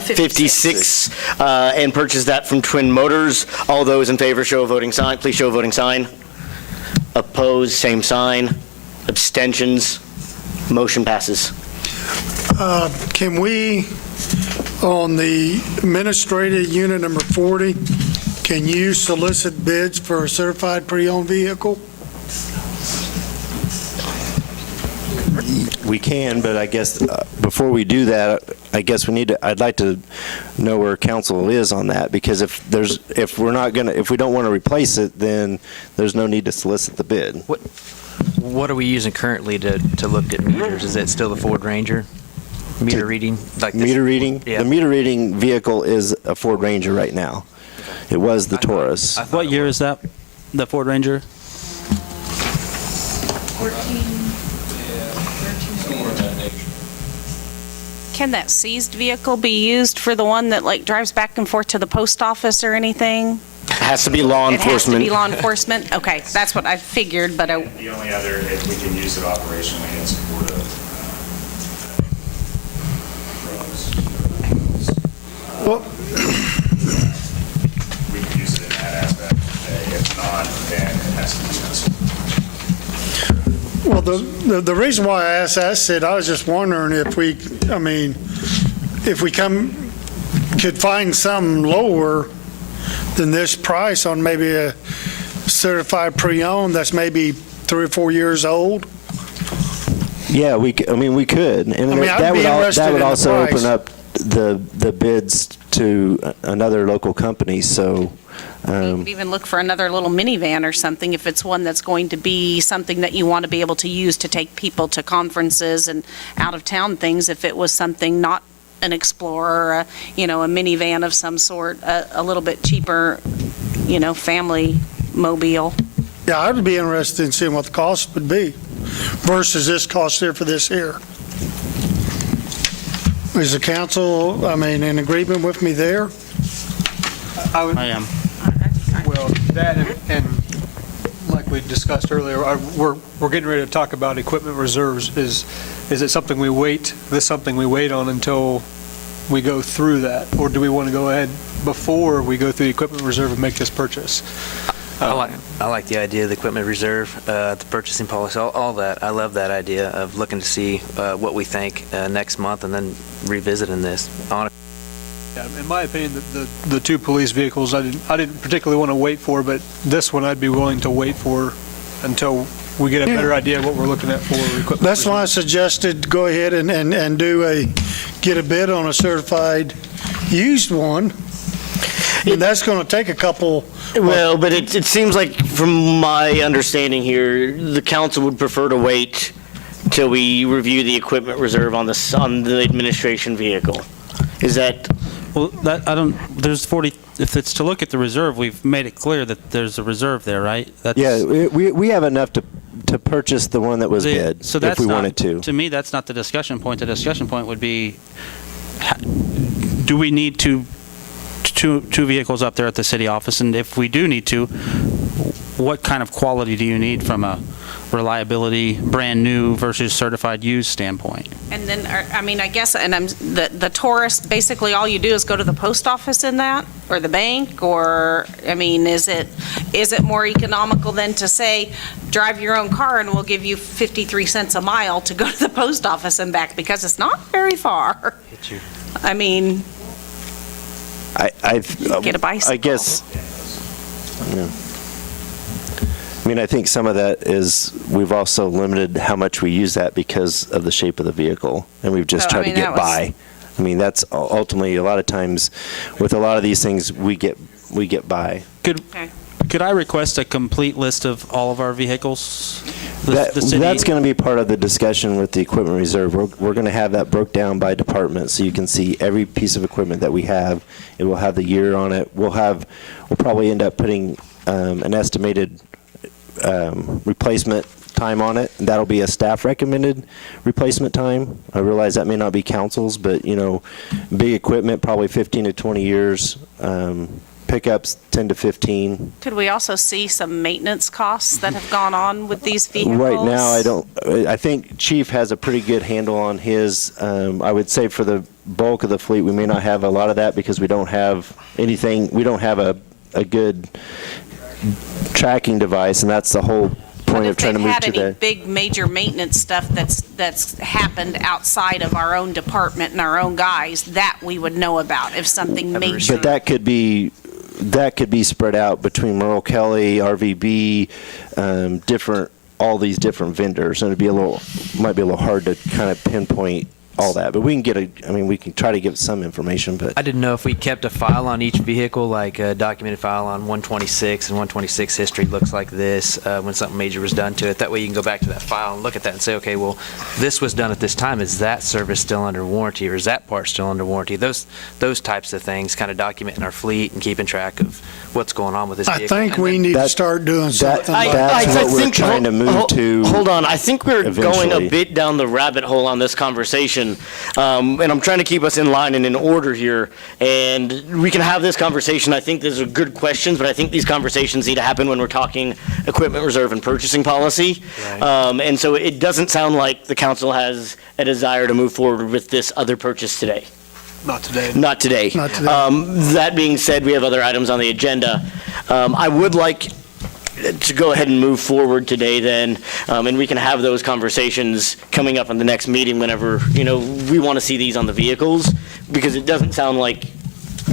56 and purchase that from Twin Motors. All those in favor show a voting sign. Please show a voting sign. Opposed, same sign. Abstentions, motion passes. Can we, on the administrative unit number 40, can you solicit bids for a certified pre-owned vehicle? We can, but I guess before we do that, I guess I'd like to know where council is on that, because if we don't want to replace it, then there's no need to solicit the bid. What are we using currently to look at meters? Is it still the Ford Ranger? Meter reading? Meter reading? Yeah. The meter reading vehicle is a Ford Ranger right now. It was the Taurus. What year is that, the Ford Ranger? Can that seized vehicle be used for the one that like drives back and forth to the post office or anything? Has to be law It has to enforcement. be law enforcement? Okay, that's what I figured, but The only other, if we can use it operationally in support of drugs. Well, We can use it in that aspect. If not, then it has to be the reason why I asked that, Sid, I was just wondering if we could find something lower than this price on maybe a certified pre-owned that's maybe 3 or 4 years old. Yeah, we could, and I'd that be would interested in would the also price. open up the bids to another local company, so. You could even look for another little minivan or something, if it's one that's going to be something that you want to be able to use to take people to conferences and out-of-town things. If it was something not an Explorer, a minivan of some sort, a little bit cheaper, family mobile. Yeah, I would be interested in seeing what the cost would be versus this cost here for this here. Is the council, in agreement with me there? I am. Well, that and like we discussed earlier, we're getting ready to talk about equipment reserves. Is it something we wait on until we go through that? Or do we want to go ahead before we go through the equipment reserve and make this purchase? I like the idea of the equipment reserve, the purchasing policy, all that. I love that idea of looking to see what we think next month and then revisiting this. Yeah, in my opinion, the two police vehicles, I didn't particularly want to wait for, but this one I'd be willing to wait for until we get a better idea of what we're looking at for equipment. That's why I suggested go ahead and get a bid on a certified used one. And that's going to take a couple. Well, but it seems like, from my understanding here, the council would prefer to wait till we review the equipment reserve on the administration vehicle. Is that? Well, if it's to look at the reserve, we've made it clear that there's a reserve there, right? Yeah, we have enough to purchase the one that was bid, So if we wanted to. To me, that's not the discussion point. The discussion point would be, do we need two vehicles up there at the city office? And if we do need to, what kind of quality do you need from a reliability, brand new versus certified used standpoint? And then, I guess, the Taurus, basically all you do is go to the post office in that, or the bank, or, is it more economical than to say, drive your own car and we'll give you 53 cents a mile to go to the post office and back, because it's not very far. Get a bicycle. I guess, I think some of that is we've also limited how much we use that because of the shape of the vehicle, and we've just tried to get by. That's ultimately, a lot of times, with a lot of these things, we get by. Could I request a complete list of all of our vehicles? That's going to be part of the discussion with the equipment reserve. We're going to have that broke down by department, so you can see every piece of equipment that we have. It will have the year on it. We'll probably end up putting an estimated replacement time on it. That'll be a staff recommended replacement time. I realize that may not be council's, but big equipment, probably 15 to 20 years. Pickups, 10 to 15. Could we also see some maintenance costs that have gone on with these vehicles? Right now, I think Chief has a pretty good handle on his. I would say for the bulk of the fleet, we may not have a lot of that because we don't have anything. We don't have a good tracking device, and that's the whole point of trying to move to If they've had any big major maintenance stuff that's happened outside of our own department and our own guys, that we would know about if something major. But that could be spread out between Merle Kelly, RVB, all these different vendors, and might be a little hard to kind of pinpoint all that. But we can we can try to give some information. But I didn't know if we kept a file on each vehicle, like a documented file on 126, and 126 history looks like this when something major was done to it. That way you can go back to that file and look at that and say, okay, well, this was done at this time. Is that service still under warranty, or is that part still under warranty? Those types of things, kind of documenting our fleet and keeping track of what's going on with this vehicle. I think we need to start doing something like that. That's what we're trying to move to. Hold on. I think we're going eventually. a bit down the rabbit hole on this conversation. And I'm trying to keep us in line and in order here. And we can have this conversation. I think these are good questions, but I think these conversations need to happen when we're talking equipment reserve and purchasing policy. Right. And so it doesn't sound like the council has a desire to move forward with this other purchase today. Not today. Not today. Not today. That being said, we have other items on the agenda. I would like, to go ahead and move forward today then, and we can have those conversations coming up in the next meeting whenever, we want to see these on the vehicles, because it doesn't sound like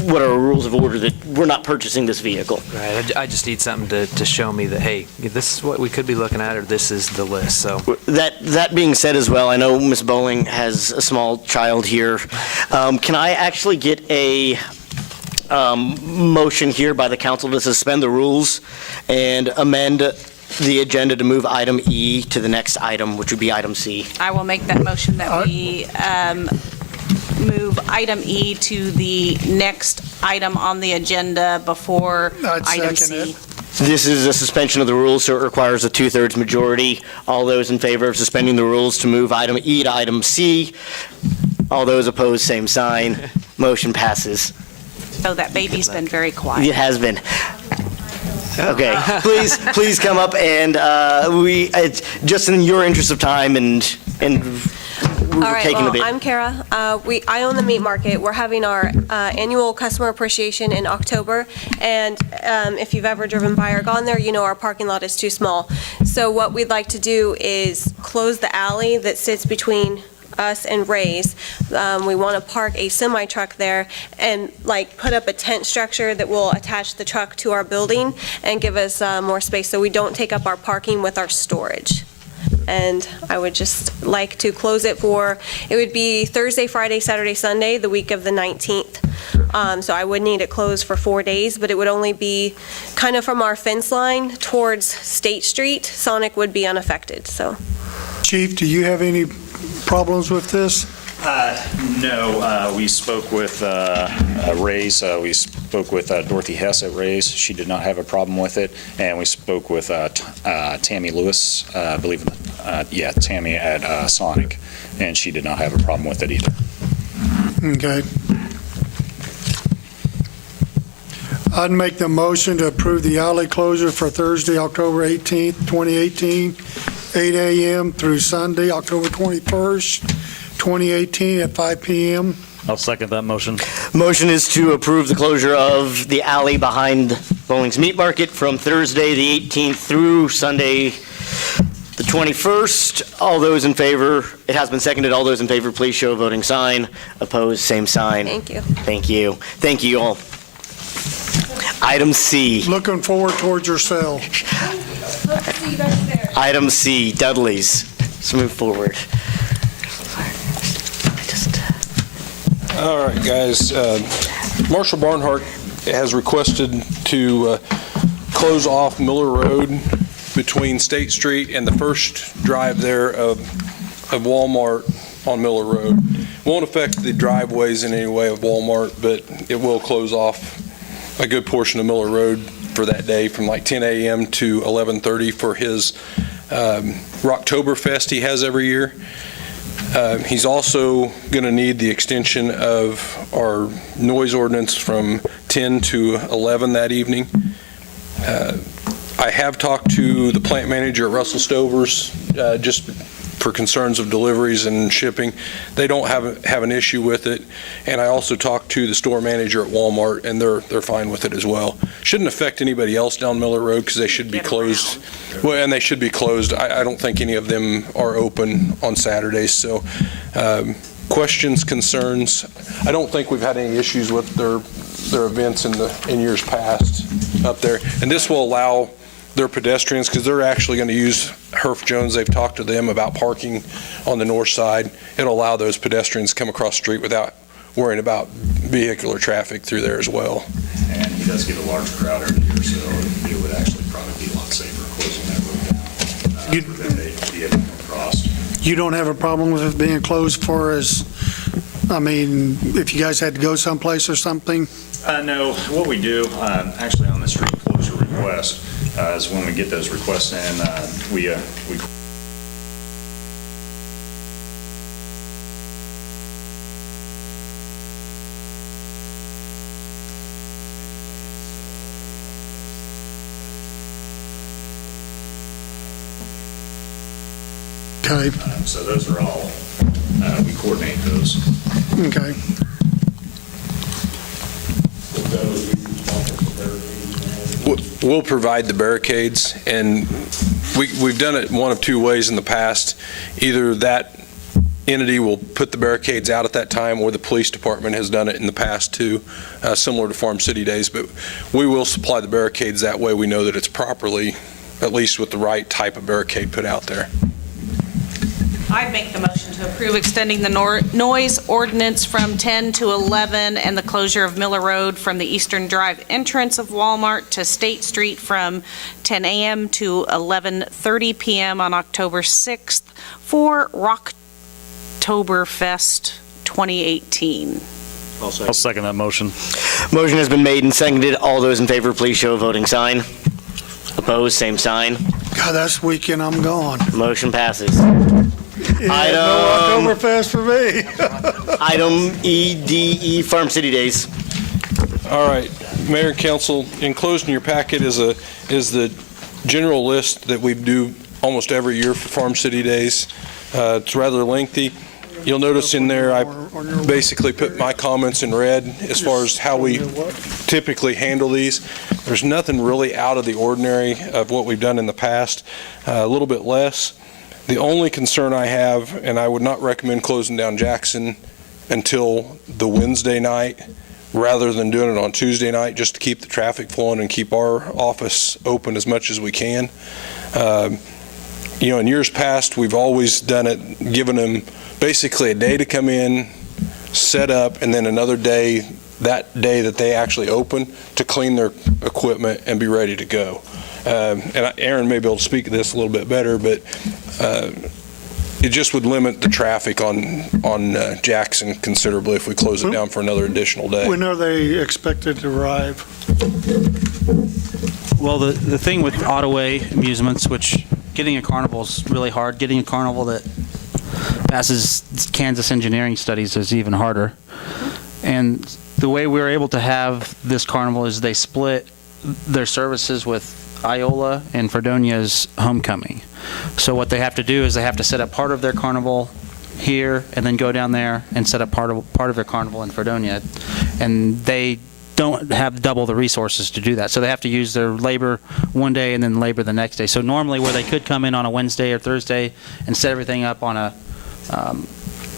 what are our rules of order that we're not purchasing this vehicle. Right, I just need something to show me that, hey, this is what we could be looking at, or this is the list, so. That being said as well, I know Ms. Bowling has a small child here. Can I actually get a motion here by the council to suspend the rules and amend the agenda to move item E to the next item, which would be item C? I will make that motion that we move item E to the next item on the agenda before item C. This is a suspension of the rules, so it requires a 2/3 majority. All those in favor of suspending the rules to move item E to item C? All those opposed, same sign. Motion passes. So that baby's been very quiet. It has been. Okay, please come up and it's just in your interest of time and All right, taking well, the bait. I'm Kara. I own the meat market. We're having our annual customer appreciation in October, and if you've ever driven by or gone there, you know our parking lot is too small. So what we'd like to do is close the alley that sits between us and Ray's. We want to park a semi-truck there and put up a tent structure that will attach the truck to our building and give us more space so we don't take up our parking with our storage. And I would just like to close it it would be Thursday, Friday, Saturday, Sunday, the week of the 19th. So I would need it closed for 4 days, but it would only be kind of from our fence line towards State Street. Sonic would be unaffected, so. Chief, do you have any problems with this? No, we spoke with Ray's, we spoke with Dorothy Hess at Ray's. She did not have a problem with it. And we spoke with Tammy Lewis, I believe, Tammy at Sonic, and she did not have a problem with it either. Okay. I'd make the motion to approve the alley closure for Thursday, October 18th, 2018, 8 a.m. through Sunday, October 21st, 2018 at 5 p.m. I'll second that motion. Motion is to approve the closure of the alley behind Bowling's Meat Market from Thursday, the 18th through Sunday, the 21st. All those in favor, it has been seconded. All those in favor, please show a voting sign. Opposed, same sign. Thank you. Thank you. Thank you all. Item C. Looking forward towards your sale. Item C, Dudley's. Let's move forward. All right, guys. Marshall Barnhart has requested to close off Miller Road between State Street and the first drive there of Walmart on Miller Road. Won't affect the driveways in any way of Walmart, but it will close off a good portion of Miller Road for that day from 10 a.m. to 11:30 for his Rocktoberfest he has every year. He's also going to need the extension of our noise ordinance from 10 to 11 that evening. I have talked to the plant manager at Russell Stover's just for concerns of deliveries and shipping. They don't have an issue with it. And I also talked to the store manager at Walmart, and they're fine with it as well. Shouldn't affect anybody else down Miller Road because they should be closed. Well, and they should be closed. I don't think any of them are open on Saturdays. So questions, concerns? I don't think we've had any issues with their events in years past up there. And this will allow their pedestrians, because they're actually going to use Herff Jones. They've talked to them about parking on the north side. It'll allow those pedestrians to come across the street without worrying about vehicular traffic through there as well. And he does get a large crowd every year, so it would actually probably be a lot safer closing that road down than they'd be able to cross. You don't have a problem with it being closed if you guys had to go someplace or something? No, what we do, actually on the street closure request, is when we get those requests in, we Okay. So those are all, we coordinate those. Okay. we'll provide the barricades, and we've done it one of two ways in the past. Either that entity will put the barricades out at that time, or the police department has done it in the past too, similar to Farm City Days, but we will supply the barricades that way. We know that it's properly, at least with the right type of barricade put out there. I'd make the motion to approve extending the noise ordinance from 10 to 11 and the closure of Miller Road from the Eastern Drive entrance of Walmart to State Street from 10 a.m. to 11:30 p.m. on October 6th for Rocktoberfest 2018. I'll second that motion. Motion has been made and seconded. All those in favor, please show a voting sign. Opposed, same sign. God, that's weekend I'm gone. Motion passes. Yeah, no Oktoberfest for me. Item EDE, Farm City Days. All right, Mayor and Council, enclosed in your packet is the general list that we do almost every year for Farm City Days. It's rather lengthy. You'll notice in there, I basically put my comments in red as far as how we typically handle these. There's nothing really out of the ordinary of what we've done in the past, a little bit less. The only concern I have, and I would not recommend closing down Jackson until the Wednesday night rather than doing it on Tuesday night, just to keep the traffic flowing and keep our office open as much as we can. In years past, we've always done it, given them basically a day to come in, set up, and then another day, that day that they actually open, to clean their equipment and be ready to go. And Aaron may be able to speak to this a little bit better, but it just would limit the traffic on Jackson considerably if we close it down for another additional day. When are they expected to arrive? Well, the thing with Ottaway Amusements, which getting a carnival is really hard. Getting a carnival that passes Kansas engineering studies is even harder. And the way we were able to have this carnival is they split their services with Iola and Fredonia's Homecoming. So what they have to do is they have to set up part of their carnival here and then go down there and set up part of their carnival in Fredonia. And they don't have double the resources to do that. So they have to use their labor one day and then labor the next day. So normally where they could come in on a Wednesday or Thursday and set everything up on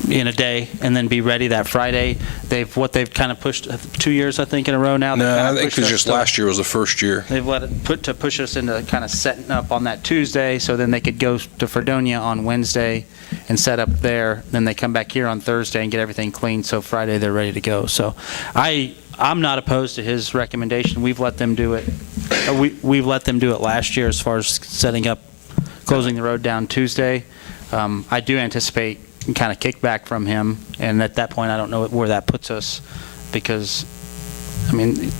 in a day and then be ready that Friday, they've kind of pushed 2 years, I think, in a row now. No, I think it was just last year was the first year. They've let it push us into kind of setting up on that Tuesday, so then they could go to Fredonia on Wednesday and set up there. Then they come back here on Thursday and get everything clean, so Friday they're ready to go. So I'm not opposed to his recommendation. We've let them do it. We've let them do it last year as far as closing the road down Tuesday. I do anticipate kind of kickback from him, and at that point I don't know where that puts us, because when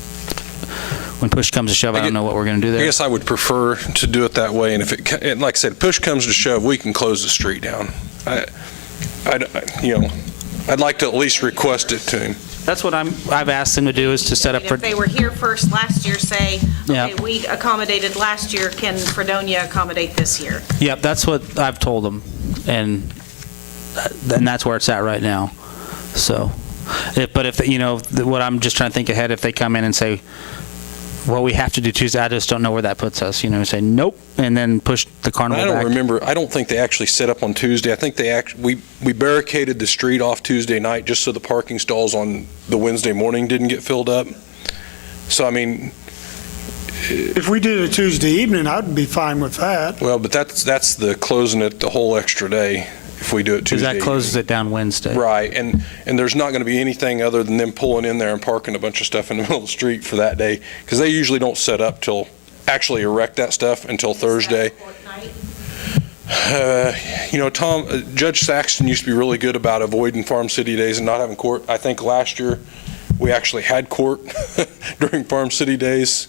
push comes to shove, I don't know what we're going to do there. I guess I would prefer to do it that way, and and like I said, push comes to shove, we can close the street down. I'd like to at least request it to him. That's what I've asked them to do, is to set up for. If they were here first last year, say, Yeah. okay, we accommodated last year, can Fredonia accommodate this year? Yep, that's what I've told them, and that's where it's at right now. So, but if what I'm just trying to think ahead, if they come in and say, well, we have to do Tuesday, I just don't know where that puts us. Say nope, and then push the carnival back. I don't think they actually set up on Tuesday. I think we barricaded the street off Tuesday night just so the parking stalls on the Wednesday morning didn't get filled up. So if we did it Tuesday evening, I'd be fine with that. Well, but that's the closing it the whole extra day if we do it Tuesday. Because that closes it down Wednesday. Right, and there's not going to be anything other than them pulling in there and parking a bunch of stuff in the middle of the street for that day, because they usually don't set up actually erect that stuff until Thursday. Tom, Judge Saxton used to be really good about avoiding Farm City Days and not having court. I think last year we actually had court during Farm City Days.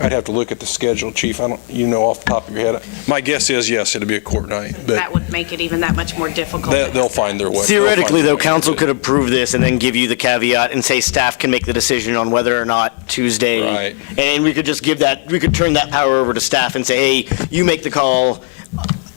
I'd have to look at the schedule, Chief. Off the top of your head. My guess is, yes, it'll be a court night. But That would make it even that much more difficult. they'll find their way. Theoretically, though, council could approve this and then give you the caveat and say staff can make the decision on whether or not Tuesday. Right. And we could just we could turn that power over to staff and say, hey, you make the call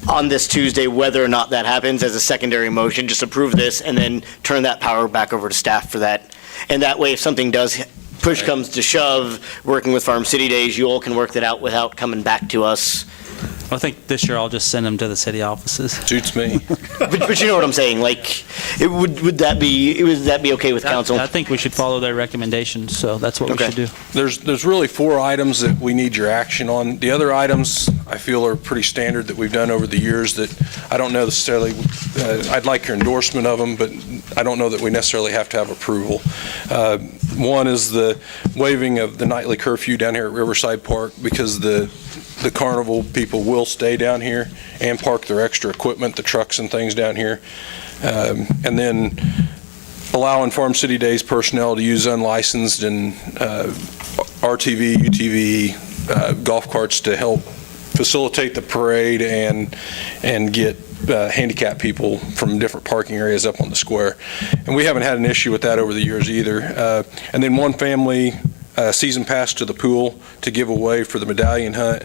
on this Tuesday, whether or not that happens as a secondary motion. Just approve this and then turn that power back over to staff for that. And that way, if something does push comes to shove, working with Farm City Days, you all can work that out without coming back to us. I think this year I'll just send them to the city offices. Suits me. But you know what I'm saying, like, would that be okay with council? I think we should follow their recommendations, so that's what we Okay. should do. There's really 4 items that we need your action on. The other items, I feel, are pretty standard that we've done over the years that I don't know necessarily, I'd like your endorsement of them, but I don't know that we necessarily have to have approval. One is the waiving of the nightly curfew down here at Riverside Park, because the carnival people will stay down here and park their extra equipment, the trucks and things down here. And then allowing Farm City Days personnel to use unlicensed and RTV, UTV golf carts to help facilitate the parade and get handicapped people from different parking areas up on the square. And we haven't had an issue with that over the years either. And then one family season pass to the pool to give away for the medallion hunt,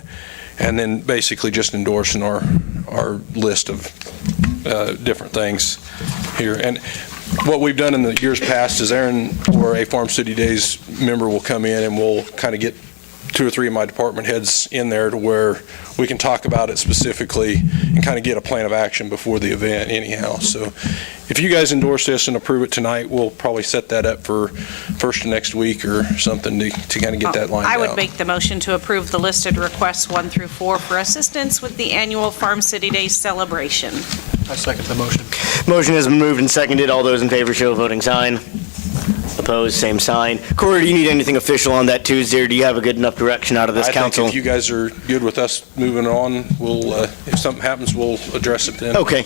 and then basically just endorsing our list of different things here. And what we've done in the years past is Aaron or a Farm City Days member will come in and we'll kind of get 2 or 3 of my department heads in there to where we can talk about it specifically and kind of get a plan of action before the event anyhow. So if you guys endorse this and approve it tonight, we'll probably set that up for first of next week or something to kind of get that lined out. I would make the motion to approve the listed requests 1 through 4 for assistance with the annual Farm City Days celebration. I second the motion. Motion has been moved and seconded. All those in favor show a voting sign. Opposed, same sign. Corey, do you need anything official on that Tuesday, or do you have a good enough direction out of this council? I think if you guys are good with us moving on, we'll, if something happens, we'll address it then. Okay,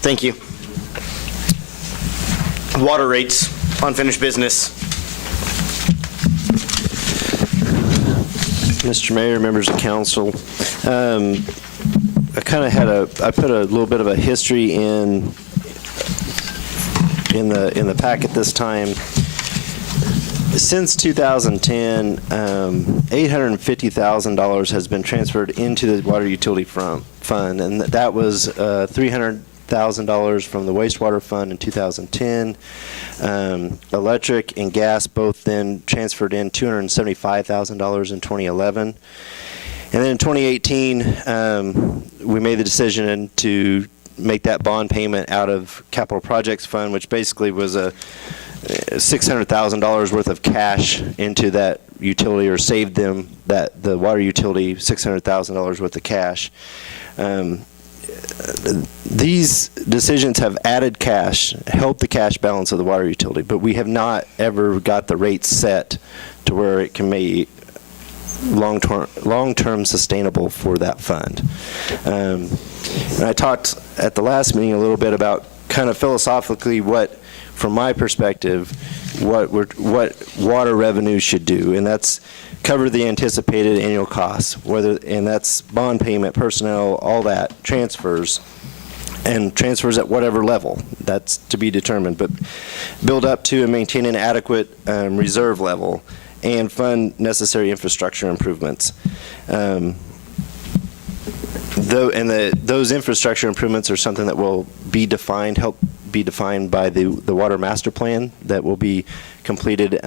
thank you. Water rates, unfinished business. Mr. Mayor, members of council, I put a little bit of a history in the packet this time. Since 2010, $850,000 has been transferred into the water utility fund, and that was $300,000 from the wastewater fund in 2010. Electric and gas both then transferred in $275,000 in 2011. And then in 2018, we made the decision to make that bond payment out of capital projects fund, which basically was a $600,000 worth of cash into that utility, or saved them, the water utility, $600,000 worth of cash. These decisions have added cash, helped the cash balance of the water utility, but we have not ever got the rates set to where it can be long-term sustainable for that fund. And I talked at the last meeting a little bit about kind of philosophically from my perspective, what water revenue should do, and that's cover the anticipated annual costs, and that's bond payment, personnel, all that, transfers at whatever level. That's to be determined, but build up to and maintain an adequate reserve level and fund necessary infrastructure improvements. Those infrastructure improvements are something that will be defined, help be defined by the water master plan that will be completed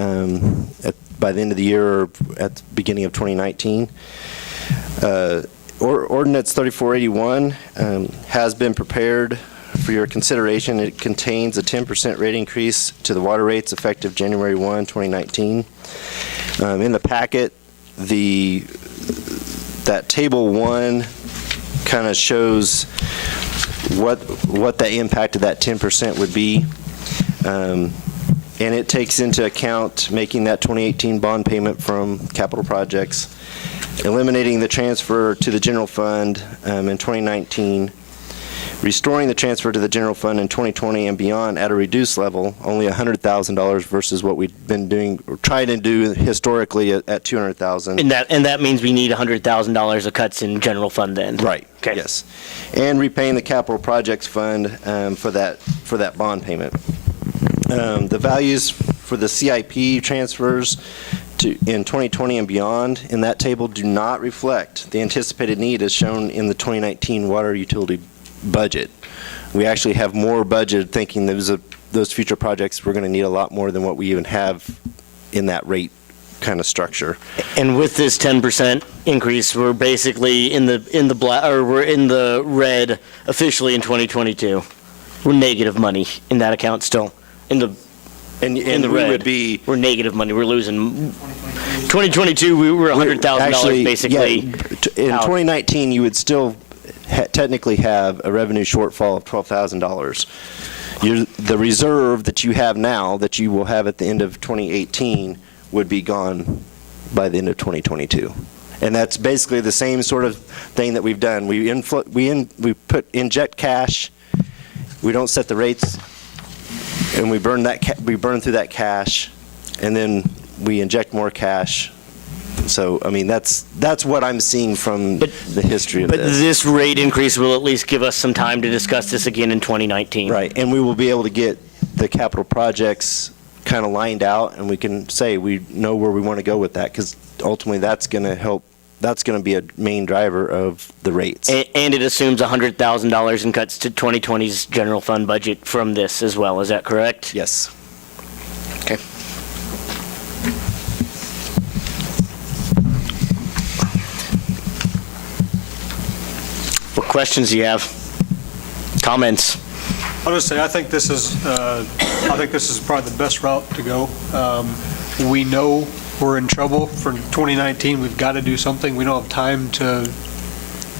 by the end of the year or at the beginning of 2019. Ordinance 3481 has been prepared for your consideration. It contains a 10% rate increase to the water rates effective January 1, 2019. In the packet, that table 1 kind of shows what the impact of that 10% would be. And it takes into account making that 2018 bond payment from capital projects, eliminating the transfer to the general fund in 2019, restoring the transfer to the general fund in 2020 and beyond at a reduced level, only $100,000 versus what we've been doing or tried to do historically at $200,000. And that means we need $100,000 of cuts in general fund then? Right. Okay. Yes. And repaying the capital projects fund for that bond payment. The values for the CIP transfers in 2020 and beyond in that table do not reflect the anticipated need as shown in the 2019 water utility budget. We actually have more budget thinking those future projects we're going to need a lot more than what we even have in that rate kind of structure. And with this 10% increase, we're basically in the black, or we're in the red officially in 2022. We're negative money in that account still, in the And we we red. would be, We're negative money. We're losing. 2022, we were $100,000 actually, basically. in out. 2019, you would still technically have a revenue shortfall of $12,000. The reserve that you have now, that you will have at the end of 2018, would be gone by the end of 2022. And that's basically the same sort of thing that we've done. We inject cash, we don't set the rates, and we burn through that cash, and then we inject more cash. So, I mean, that's what I'm seeing from the history of But this. this rate increase will at least give us some time to discuss this again in 2019. Right, and we will be able to get the capital projects kind of lined out, and we can say we know where we want to go with that, because ultimately that's going to help, that's going to be a main driver of the rates. And it assumes $100,000 in cuts to 2020's general fund budget from this as well. Is that correct? Yes. Okay. What questions do you have? Comments? I'll just say, I think this is probably the best route to go. We know we're in trouble for 2019. We've got to do something. We don't have time to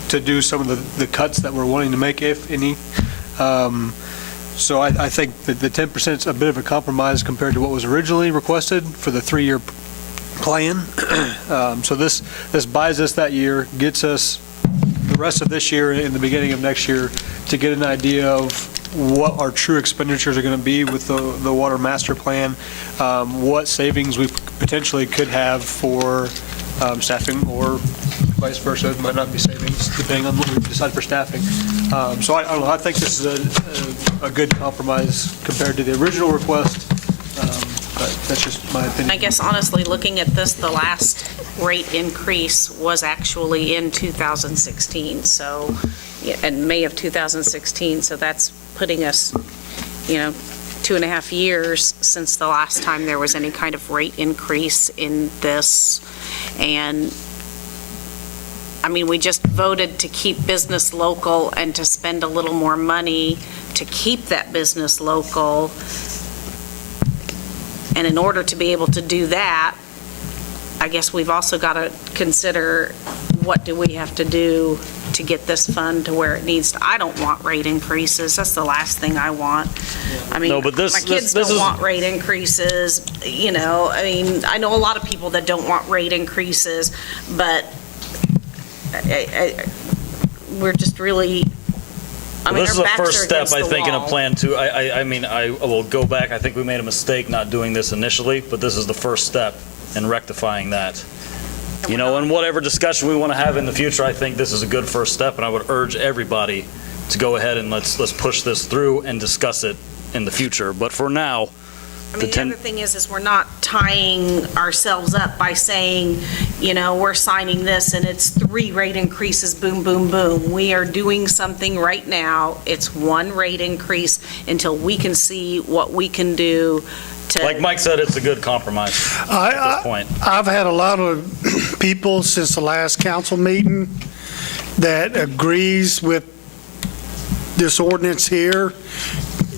do some of the cuts that we're wanting to make, if any. So I think that the 10% is a bit of a compromise compared to what was originally requested for the 3-year plan. So this buys us that year, gets us the rest of this year and the beginning of next year to get an idea of what our true expenditures are going to be with the water master plan, what savings we potentially could have for staffing, or vice versa. It might not be savings, depending on what we decide for staffing. So I don't know, I think this is a good compromise compared to the original request, but that's just my opinion. I guess honestly, looking at this, the last rate increase was actually in 2016, so, in May of 2016, so that's putting us, 2.5 years since the last time there was any kind of rate increase in this. And, I mean, we just voted to keep business local and to spend a little more money to keep that business local. And in order to be able to do that, I guess we've also got to consider, what do we have to do to get this fund to where it needs to? I don't want rate increases. That's the last thing I want. I mean, No, but my kids don't want rate increases, I mean, I know a lot of people that don't want rate increases, but we're just really, This is our a backs first are step, against I the think, in a wall. plan to, I will go back, I think we made a mistake not doing this initially, but this is the first step in rectifying that. And whatever discussion we want to have in the future, I think this is a good first step, and I would urge everybody to go ahead and let's push this through and discuss it in the future. But for now, I mean, the other thing is we're not tying ourselves up by saying, we're signing this and it's 3 rate increases, boom, boom, boom. We are doing something right now. It's 1 rate increase until we can see what we can do to. like Mike said, it's a good compromise at this point. I've had a lot of people since the last council meeting that agrees with this ordinance here.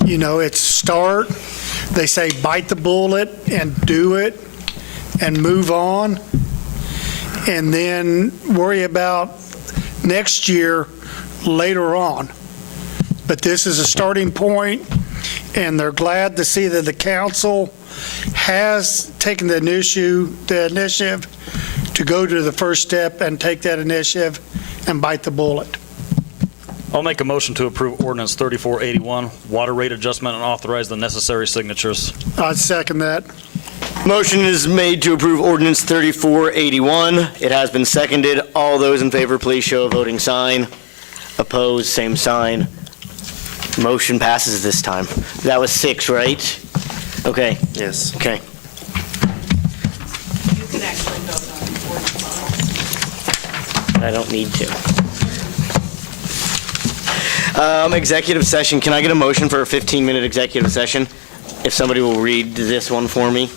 It's start. They say bite the bullet and do it and move on, and then worry about next year later on. But this is a starting point, and they're glad to see that the council has taken the initiative to go to the first step and take that initiative and bite the bullet. I'll make a motion to approve ordinance 3481, water rate adjustment, and authorize the necessary signatures. I second that. Motion is made to approve ordinance 3481. It has been seconded. All those in favor, please show a voting sign. Opposed, same sign. Motion passes this time. That was 6, right? Okay. Yes. Okay. You can actually vote on I don't need to. Executive session. Can I get a motion for a 15-minute executive session? If somebody will read this one for me.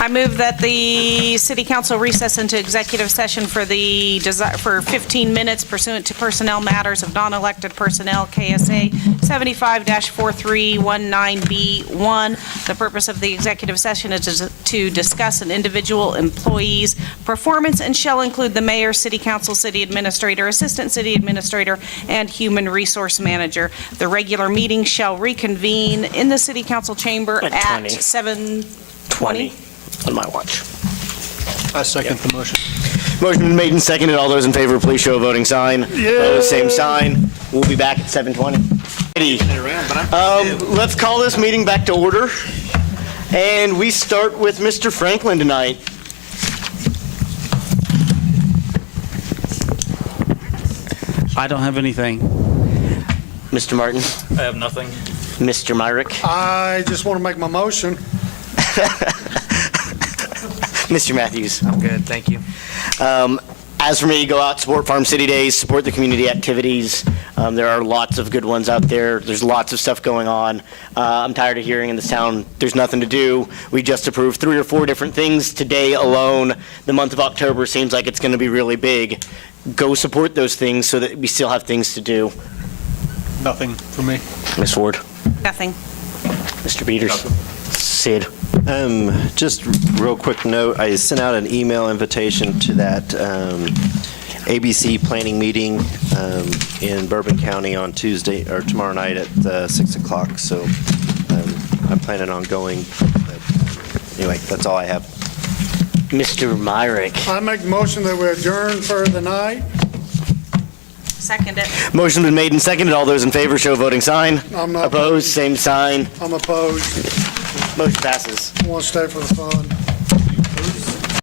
I move that the city council recess into executive session for 15 minutes pursuant to personnel matters of non-elected personnel, KSA 75-4319B1. The purpose of the executive session is to discuss an individual employee's performance and shall include the mayor, city council, city administrator, assistant city administrator, and human resource manager. The regular meeting shall reconvene in the city council chamber At at 20. 7:20. On my watch. I second the motion. Motion been made and seconded. All those in favor, please show a voting sign. Opposed, same sign. We'll be back at 7:20. Let's call this meeting back to order. And we start with Mr. Franklin tonight. I don't have anything. Mr. Martin, I have nothing. Mr. Myrick, I just want to make my motion. Mr. Matthews. I'm good, thank you. As for me, go out, support Farm City Days, support the community activities. There are lots of good ones out there. There's lots of stuff going on. I'm tired of hearing in this town, there's nothing to do. We just approved 3 or 4 different things today alone. The month of October seems like it's going to be really big. Go support those things so that we still have things to do. Nothing for me. Ms. Ford, Nothing. Mr. Peters, Sid. Just real quick note, I sent out an email invitation to that ABC planning meeting in Bourbon County on Tuesday, or tomorrow night at 6 o'clock, so I'm planning on going. But anyway, that's all I have. Mr. Myrick. I make the motion that we adjourn for the night. Second it. Motion been made and seconded. All those in favor show a voting sign. I'm not Opposed, same sign. I'm opposed. Motion passes. I want to stay for the fun.